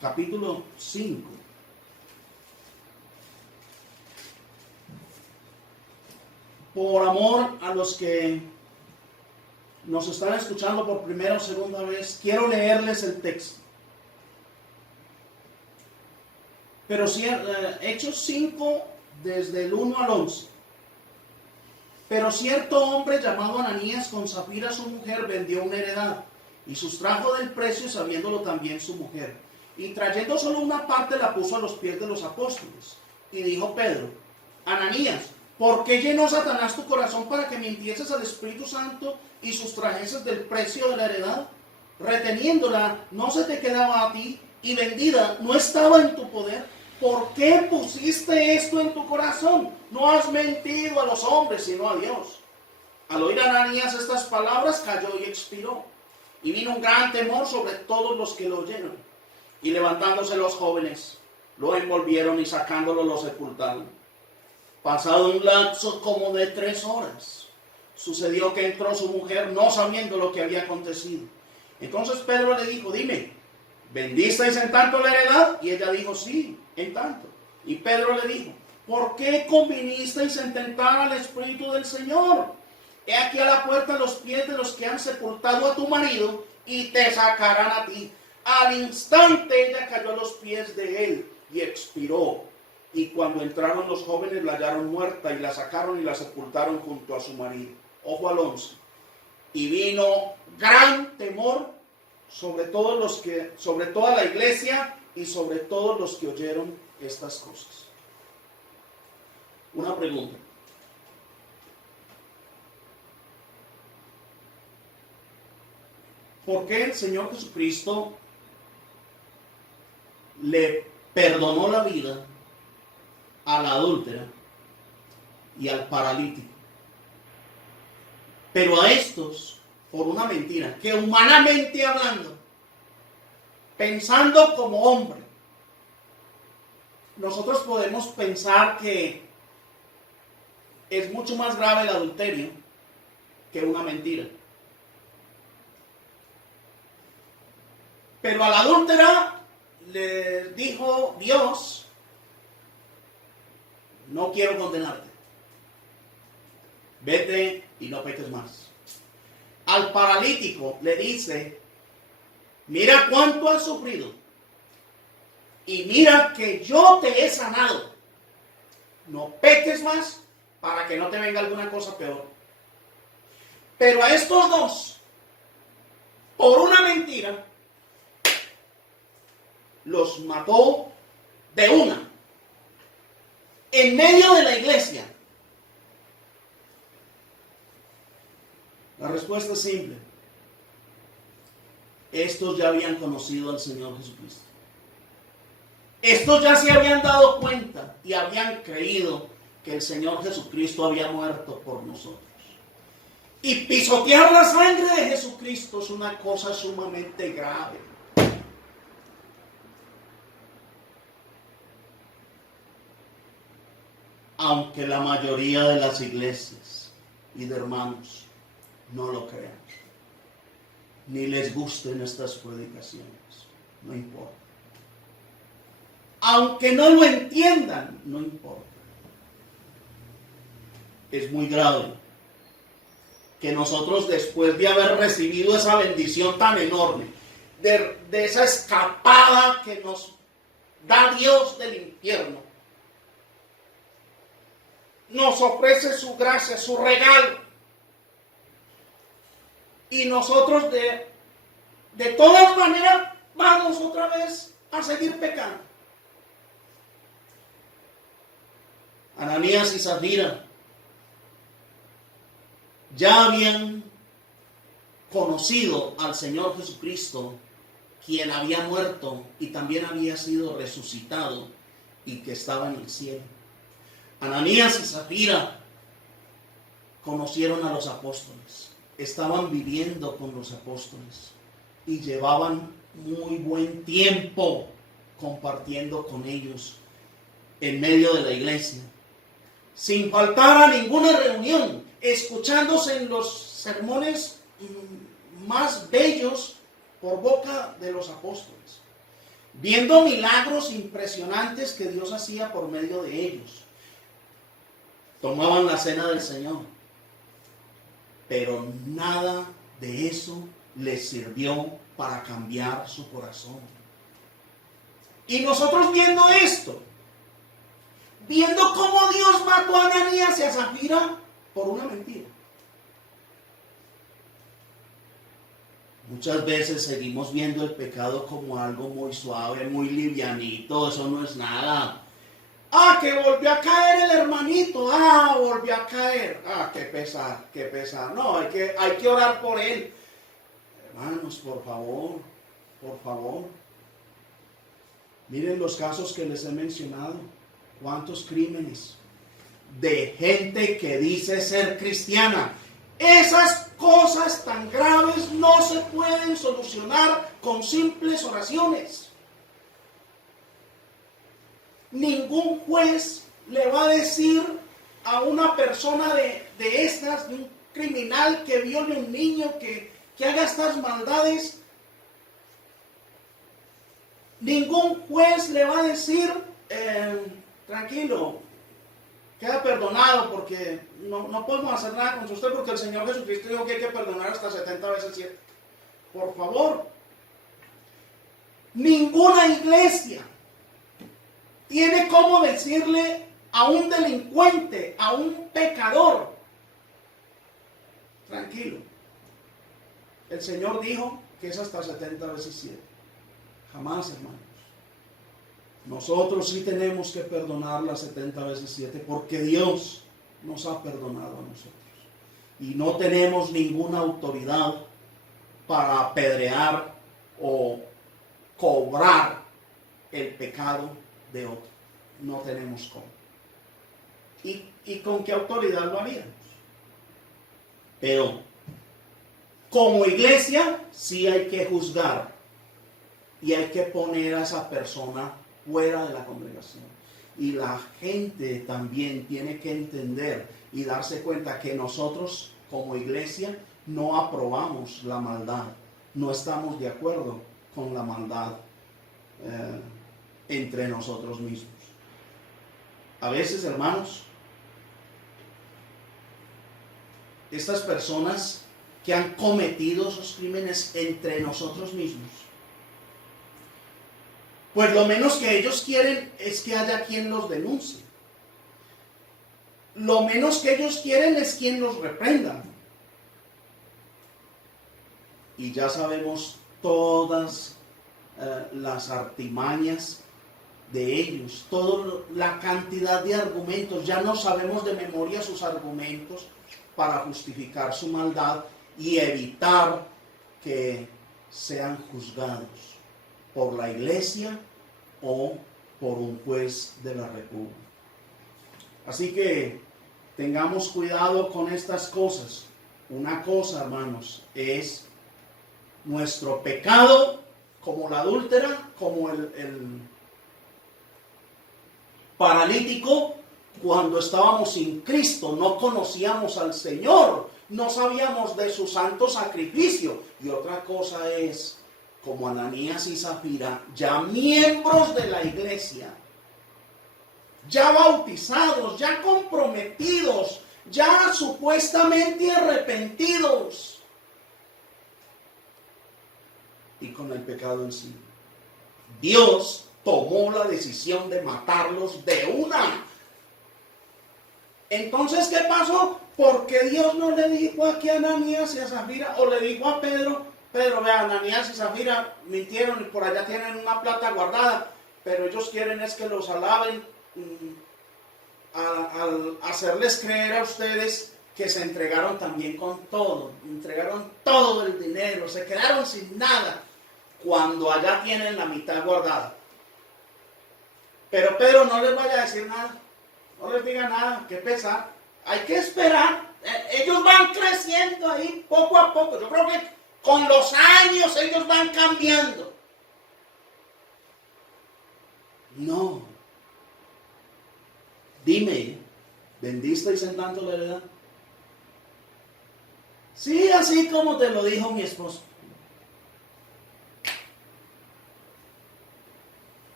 capítulo 5, por amor a los que nos están escuchando por primera o segunda vez, quiero leerles el texto. Pero Hechos 5, desde el 1 al 11. Pero cierto hombre llamado Ananías con Zafira su mujer vendió una heredad y sustrajo del precio sabiéndolo también su mujer. Y trayendo solo una parte la puso a los pies de los apóstoles. Y dijo Pedro: Ananías, ¿por qué llenó Satanás tu corazón para que mintieses al Espíritu Santo y sustrajeses del precio de la heredad? Reteniéndola no se te quedaba a ti, y vendida no estaba en tu poder. ¿Por qué pusiste esto en tu corazón? No has mentido a los hombres, sino a Dios. Al oír Ananías estas palabras, cayó y expiró. Y vino un gran temor sobre todos los que lo oyeron. Y levantándose los jóvenes, lo envolvieron y sacándolo lo sepultaron. Pasado un lapso como de 3 horas, sucedió que entró su mujer no sabiendo lo que había acontecido. Entonces Pedro le dijo: dime, ¿vendisteis en tanto la heredad? Y ella dijo: sí, en tanto. Y Pedro le dijo: ¿por qué convinisteis en tentar al Espíritu del Señor? He aquí a la puerta los pies de los que han sepultado a tu marido, y te sacarán a ti. Al instante ella cayó a los pies de él y expiró. Y cuando entraron los jóvenes la hallaron muerta y la sacaron y la sepultaron junto a su marido. Ojo al 11. Y vino gran temor sobre toda la iglesia y sobre todos los que oyeron estas cosas. Una pregunta. ¿Por qué el Señor Jesucristo le perdonó la vida a la adúltera y al paralítico, pero a estos por una mentira que, humanamente hablando, pensando como hombre, nosotros podemos pensar que es mucho más grave el adulterio que una mentira? Pero a la adúltera le dijo Dios: no quiero condenarte, vete y no peques más. Al paralítico le dice: mira cuánto has sufrido y mira que yo te he sanado, no peques más para que no te venga alguna cosa peor. Pero a estos dos, por una mentira, los mató de una, en medio de la iglesia. La respuesta es simple. Estos ya habían conocido al Señor Jesucristo. Estos ya se habían dado cuenta y habían creído que el Señor Jesucristo había muerto por nosotros. Y pisotear la sangre de Jesucristo es una cosa sumamente grave. Aunque la mayoría de las iglesias y de hermanos no lo crean, ni les gusten estas predicaciones, no importa. Aunque no lo entiendan, no importa. Es muy grave que nosotros, después de haber recibido esa bendición tan enorme, de esa escapada que nos da Dios del infierno, nos ofrece su gracia, su regalo, y nosotros de todas maneras vamos otra vez a seguir pecando. Ananías y Zafira ya habían conocido al Señor Jesucristo, quien había muerto y también había sido resucitado y que estaba en el cielo. Ananías y Zafira conocieron a los apóstoles, estaban viviendo con los apóstoles y llevaban muy buen tiempo compartiendo con ellos en medio de la iglesia, sin faltar a ninguna reunión, escuchándose en los sermones más bellos por boca de los apóstoles, viendo milagros impresionantes que Dios hacía por medio de ellos. Tomaban la cena del Señor, pero nada de eso les sirvió para cambiar su corazón. Y nosotros viendo esto, viendo cómo Dios mató a Ananías y a Zafira por una mentira. Muchas veces seguimos viendo el pecado como algo muy suave, muy livianito, eso no es nada. Ah, que volvió a caer el hermanito, volvió a caer. Qué pesar, qué pesar. No, hay que orar por él. Hermanos, por favor. Miren los casos que les he mencionado. ¿Cuántos crímenes de gente que dice ser cristiana? Esas cosas tan graves no se pueden solucionar con simples oraciones. Ningún juez le va a decir a una persona de estas, de un criminal que viole a un niño, que haga estas maldades. Ningún juez le va a decir, tranquilo, queda perdonado porque no podemos hacer nada contra usted porque el Señor Jesucristo dijo que hay que perdonar hasta 70 veces 7. Por favor. Ninguna iglesia tiene cómo decirle a un delincuente, a un pecador, tranquilo. El Señor dijo que es hasta 70 veces 7. Jamás, hermanos. Nosotros sí tenemos que perdonar las 70 veces 7 porque Dios nos ha perdonado a nosotros. Y no tenemos ninguna autoridad para apedrear o cobrar el pecado de otro. No tenemos cómo. ¿Y con qué autoridad lo haríamos? Pero como iglesia sí hay que juzgar y hay que poner a esa persona fuera de la congregación. Y la gente también tiene que entender y darse cuenta que nosotros como iglesia no aprobamos la maldad, no estamos de acuerdo con la maldad entre nosotros mismos. A veces, hermanos, estas personas que han cometido esos crímenes entre nosotros mismos, pues lo menos que ellos quieren es que haya quien los denuncie. Lo menos que ellos quieren es quien los reprenda. y ya sabemos todas las artimañas de ellos, toda la cantidad de argumentos. Ya no sabemos de memoria sus argumentos para justificar su maldad y evitar que sean juzgados por la iglesia o por un juez de la república. Así que tengamos cuidado con estas cosas. Una cosa, hermanos, es nuestro pecado, como la adúltera, como el paralítico. Cuando estábamos sin Cristo, no conocíamos al Señor, no sabíamos de su santo sacrificio. Y otra cosa es, como Ananías y Zafira, ya miembros de la iglesia, ya bautizados, ya comprometidos, ya supuestamente arrepentidos, y con el pecado en sí. Dios tomó la decisión de matarlos de una. Entonces, ¿qué pasó? Porque Dios no le dijo aquí a Ananías y a Zafira, o le dijo a Pedro, vea, Ananías y Zafira mintieron y por allá tienen una plata guardada, pero ellos quieren es que los alaben al hacerles creer a ustedes que se entregaron también con todo, entregaron todo el dinero, se quedaron sin nada, cuando allá tienen la mitad guardada. Pero Pedro no les vaya a decir nada, no les diga nada, qué pesar, hay que esperar, ellos van creciendo ahí poco a poco, yo creo que con los años ellos van cambiando. No. Dime, ¿vendisteis en tanto la heredad? Sí, así como te lo dijo mi esposo.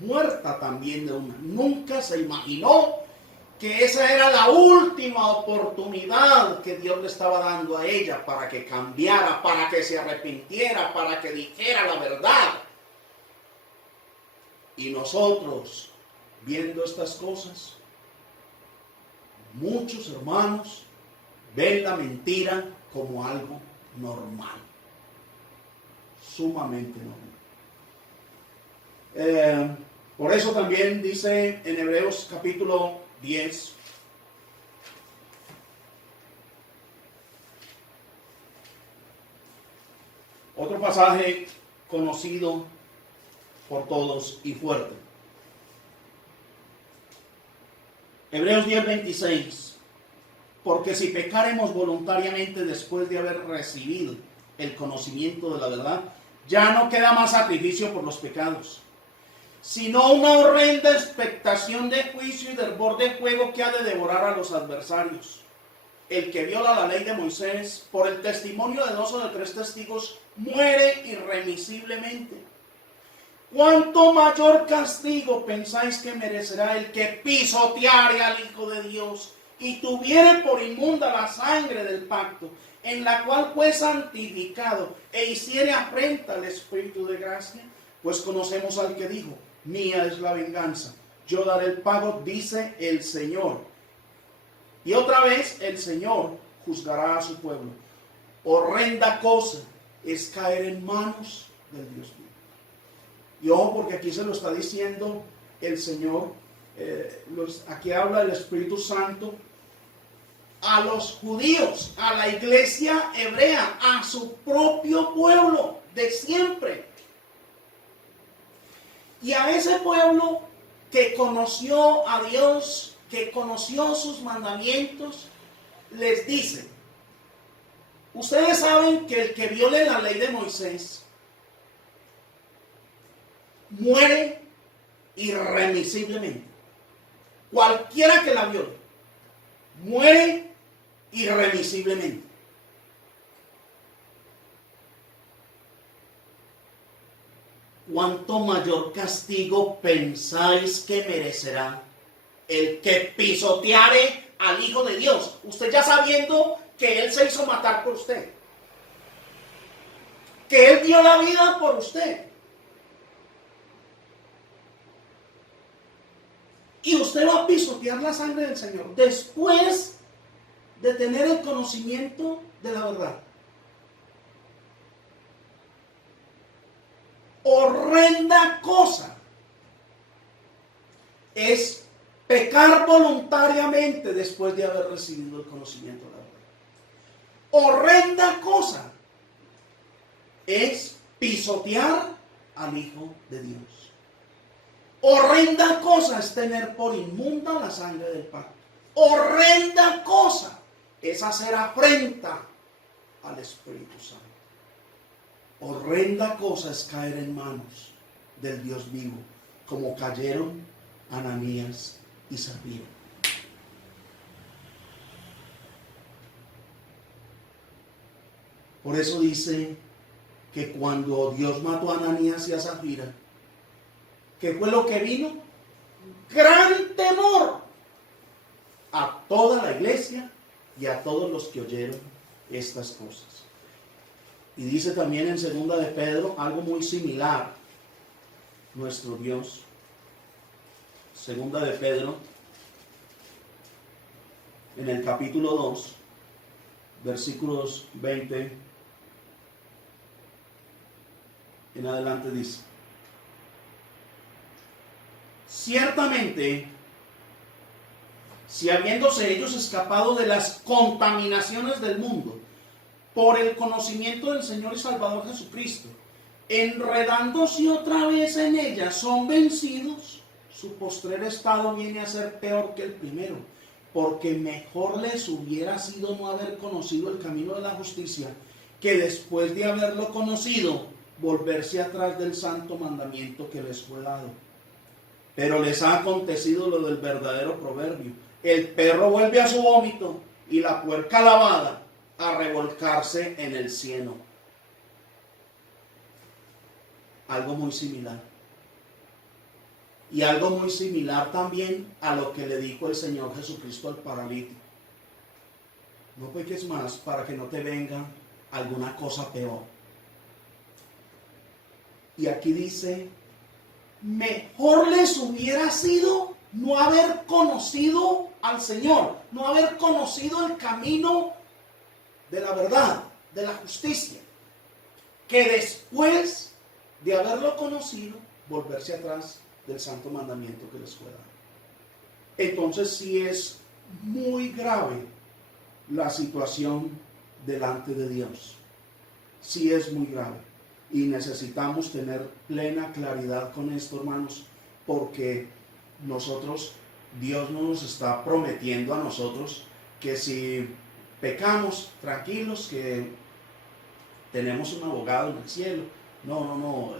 Muerta también de una. Nunca se imaginó que esa era la última oportunidad que Dios le estaba dando a ella para que cambiara, para que se arrepintiera, para que dijera la verdad. Y nosotros, viendo estas cosas, muchos hermanos ven la mentira como algo normal, sumamente normal. Por eso también dice en Hebreos capítulo 10, otro pasaje conocido por todos y fuerte. Hebreos 10:26. Porque si pecaremos voluntariamente después de haber recibido el conocimiento de la verdad, ya no queda más sacrificio por los pecados, sino una horrenda expectación de juicio y de hervor de fuego que ha de devorar a los adversarios. El que viola la ley de Moisés por el testimonio de 2 o de 3 testigos muere irremisiblemente. ¿Cuánto mayor castigo pensáis que merecerá el que pisoteare al Hijo de Dios y tuviere por inmunda la sangre del pacto, en la cual fue santificado, e hiciere afrenta al Espíritu de gracia? Pues conocemos al que dijo: mía es la venganza, yo daré el pago, dice el Señor. Y otra vez el Señor juzgará a su pueblo. Horrenda cosa es caer en manos del Dios vivo. Y ojo, porque aquí se lo está diciendo el Señor, aquí habla el Espíritu Santo a los judíos, a la iglesia hebrea, a su propio pueblo de siempre. Y a ese pueblo que conoció a Dios, que conoció sus mandamientos, les dice: ustedes saben que el que viole la ley de Moisés muere irremisiblemente. Cualquiera que la viole muere irremisiblemente. ¿Cuánto mayor castigo pensáis que merecerá el que pisoteare al Hijo de Dios? Usted ya sabiendo que Él se hizo matar por usted, que Él dio la vida por usted, y usted va a pisotear la sangre del Señor después de tener el conocimiento de la verdad. horrenda cosa es pecar voluntariamente después de haber recibido el conocimiento de la verdad. Horrenda cosa es pisotear al Hijo de Dios. Horrenda cosa es tener por inmunda la sangre del pacto. Horrenda cosa es hacer afrenta al Espíritu Santo. Horrenda cosa es caer en manos del Dios vivo, como cayeron Ananías y Zafira. Por eso dice que cuando Dios mató a Ananías y a Zafira, ¿qué fue lo que vino? Gran temor a toda la iglesia y a todos los que oyeron estas cosas. Y dice también en 2 de Pedro algo muy similar, nuestro Dios. 2 de Pedro, en el capítulo 2, versículos 20 en adelante dice: ciertamente, si habiéndose ellos escapado de las contaminaciones del mundo por el conocimiento del Señor y Salvador Jesucristo, enredándose otra vez en ellas, son vencidos, su postrer estado viene a ser peor que el primero, porque mejor les hubiera sido no haber conocido el camino de la justicia, que después de haberlo conocido, volverse atrás del santo mandamiento que les fue dado. Pero les ha acontecido lo del verdadero proverbio: el perro vuelve a su vómito y la puerca lavada a revolcarse en el cieno. Algo muy similar. Y algo muy similar también a lo que le dijo el Señor Jesucristo al paralítico: no peques más para que no te venga alguna cosa peor. Y aquí dice: mejor les hubiera sido no haber conocido al Señor, no haber conocido el camino de la verdad, de la justicia, que después de haberlo conocido, volverse atrás del santo mandamiento que les fue dado. Entonces sí es muy grave la situación delante de Dios. Sí es muy grave. Y necesitamos tener plena claridad con esto, hermanos, porque nosotros, Dios no nos está prometiendo a nosotros que si pecamos, tranquilos, que tenemos un abogado en el cielo. No.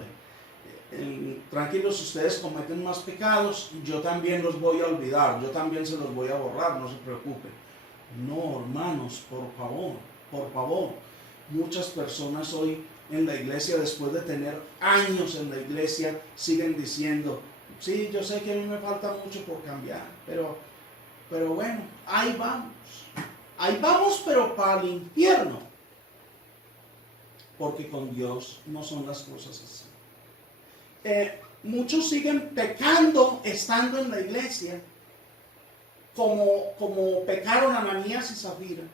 Tranquilos, ustedes cometen más pecados, yo también los voy a olvidar, yo también se los voy a borrar, no se preocupen. No, hermanos, por favor. Muchas personas hoy en la iglesia, después de tener años en la iglesia, siguen diciendo: sí, yo sé que a mí me falta mucho por cambiar, pero bueno, ahí vamos, pero para el infierno, porque con Dios no son las cosas así. Muchos siguen pecando estando en la iglesia, como pecaron Ananías y Zafira,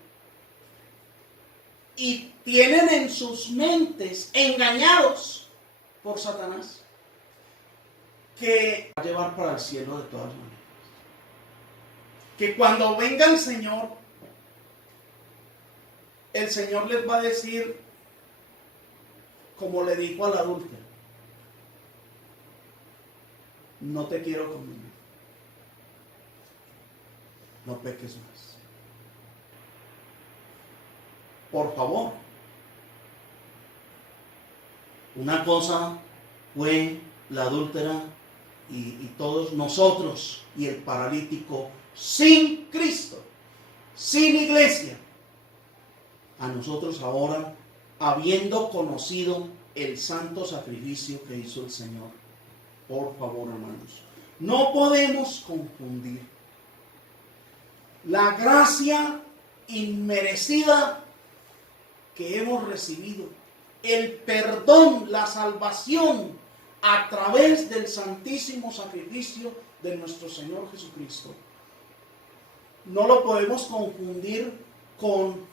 y tienen en sus mentes, engañados por Satanás, que va a llevar para el cielo de todas maneras. Que cuando venga el Señor les va a decir, como le dijo a la adúltera: no te quiero conmigo, no peques más. Por favor. Una cosa fue la adúltera y todos nosotros y el paralítico sin Cristo, sin iglesia. A nosotros ahora, habiendo conocido el santo sacrificio que hizo el Señor. Por favor, hermanos, no podemos confundir la gracia inmerecida que hemos recibido, el perdón, la salvación a través del santísimo sacrificio de nuestro Señor Jesucristo. No lo podemos confundir con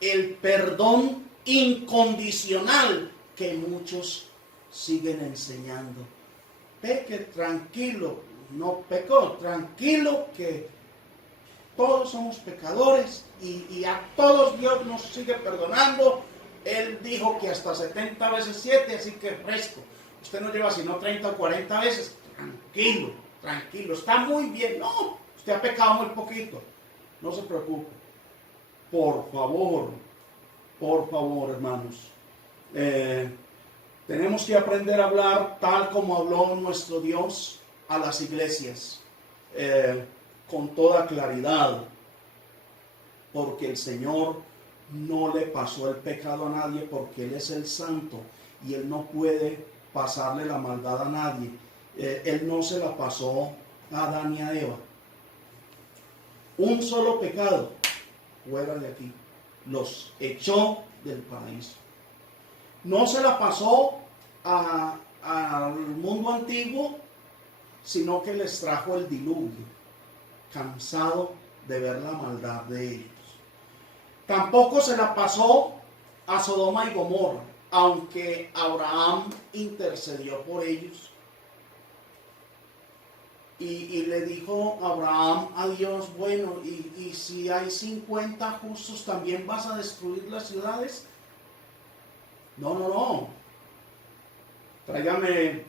el perdón incondicional que muchos siguen enseñando. Peque tranquilo, no pecó, tranquilo, que todos somos pecadores y a todos Dios nos sigue perdonando. Él dijo que hasta 70 veces 7, así que fresco. Usted no lleva sino 30 o 40 veces. Tranquilo, tranquilo, está muy bien. No, usted ha pecado muy poquito. No se preocupe. Por favor, hermanos. Tenemos que aprender a hablar tal como habló nuestro Dios a las iglesias, con toda claridad, porque el Señor no le pasó el pecado a nadie, porque Él es el santo y Él no puede pasarle la maldad a nadie. Él no se la pasó a Adán y a Eva. Un solo pecado, fuera de aquí, los echó del paraíso. No se la pasó al mundo antiguo, sino que les trajo el diluvio, cansado de ver la maldad de ellos. Tampoco se la pasó a Sodoma y Gomorra, aunque Abraham intercedió por ellos. Y le dijo Abraham a Dios, bueno, y si hay 50 justos, ¿también vas a destruir las ciudades? No. Tráigame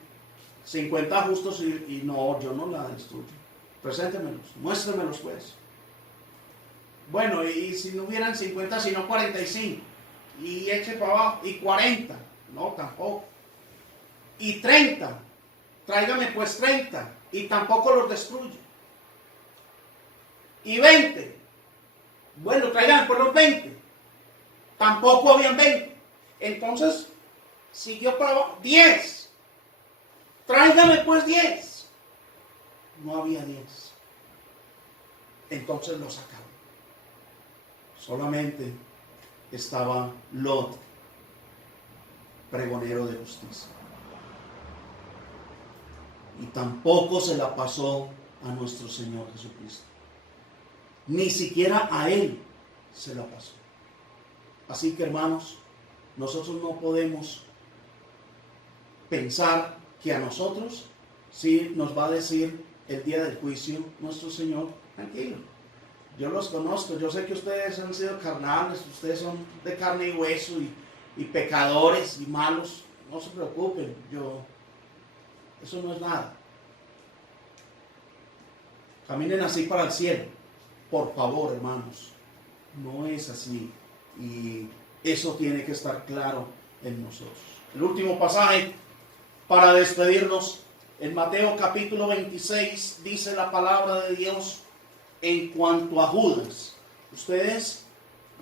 50 justos y no, yo no la destruyo. Preséntemelos, muéstremelos pues. Bueno, y si no hubieran 50, sino 45. Y eche para abajo. Y 40. No, tampoco. Y 30. Tráigame pues 30. Y tampoco los destruye. Y 20. Bueno, tráigame pues los 20. Tampoco habían 20. Entonces, siguió para abajo. 10. Tráigame pues 10. No había 10. Entonces los sacaba. Solamente estaba Lot, pregonero de justicia. Y tampoco se la pasó a nuestro Señor Jesucristo. Ni siquiera a Él se la pasó. Así que, hermanos, nosotros no podemos pensar que a nosotros sí nos va a decir el día del juicio nuestro Señor, tranquilo. Yo los conozco, yo sé que ustedes han sido carnales, ustedes son de carne y hueso y pecadores y malos. No se preocupen, eso no es nada. Caminen así para el cielo. Por favor, hermanos, no es así. Y eso tiene que estar claro en nosotros. El último pasaje para despedirnos, en Mateo capítulo 26, dice la palabra de Dios en cuanto a Judas. Ustedes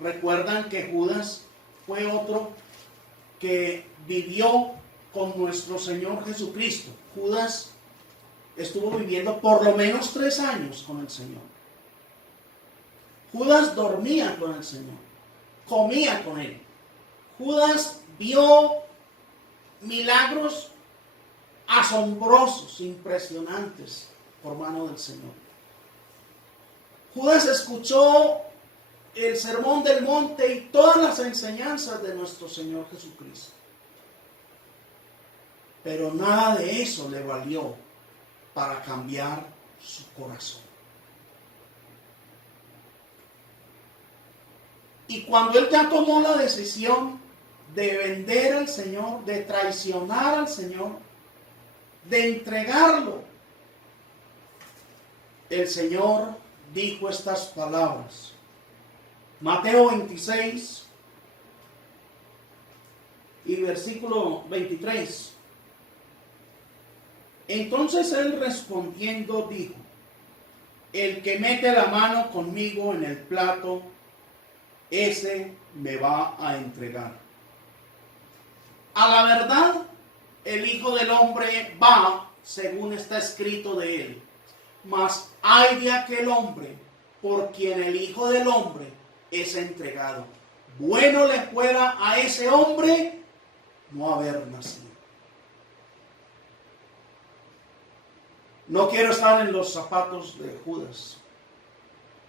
recuerdan que Judas fue otro que vivió con nuestro Señor Jesucristo. Judas estuvo viviendo por lo menos 3 años con el Señor. Judas dormía con el Señor, comía con Él. Judas vio milagros asombrosos, impresionantes por mano del Señor. Judas escuchó el sermón del monte y todas las enseñanzas de nuestro Señor Jesucristo. Pero nada de eso le valió para cambiar su corazón. Y cuando él ya tomó la decisión de vender al Señor, de traicionar al Señor, de entregarlo, el Señor dijo estas palabras. Mateo 26 y versículo 23. Entonces él respondiendo dijo: el que mete la mano conmigo en el plato, ese me va a entregar. A la verdad, el Hijo del Hombre va según está escrito de él. Mas ay de aquel hombre por quien el Hijo del Hombre es entregado. Bueno le fuera a ese hombre no haber nacido. No quiero estar en los zapatos de Judas,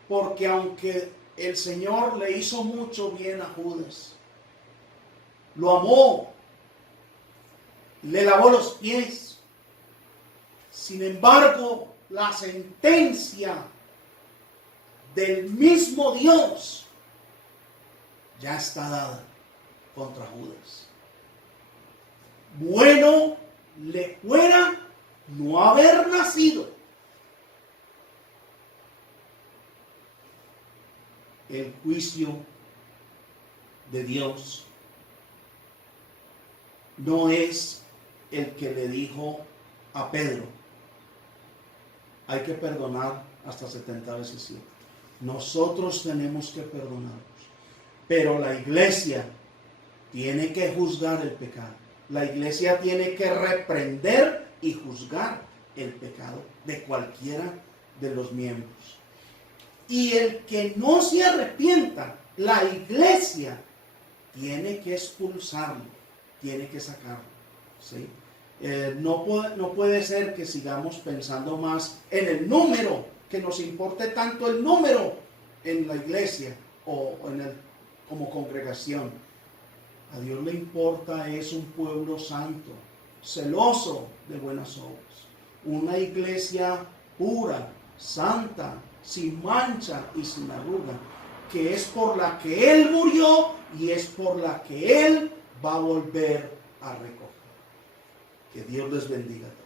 porque aunque el Señor le hizo mucho bien a Judas, lo amó le lavó los pies. Sin embargo, la sentencia del mismo Dios ya está dada contra Judas. Bueno le fuera no haber nacido. El juicio de Dios no es el que le dijo a Pedro: hay que perdonar hasta 70 veces 7. Nosotros tenemos que perdonarnos. Pero la iglesia tiene que juzgar el pecado. La iglesia tiene que reprender y juzgar el pecado de cualquiera de los miembros. Y el que no se arrepienta, la iglesia tiene que expulsarlo, tiene que sacarlo. ¿Sí? No puede ser que sigamos pensando más en el número, que nos importe tanto el número en la iglesia o como congregación. A Dios le importa es un pueblo santo, celoso de buenas obras. Una iglesia pura, santa, sin mancha y sin arruga, que es por la que Él murió y es por la que Él va a volver a recoger. Que Dios les bendiga a todos.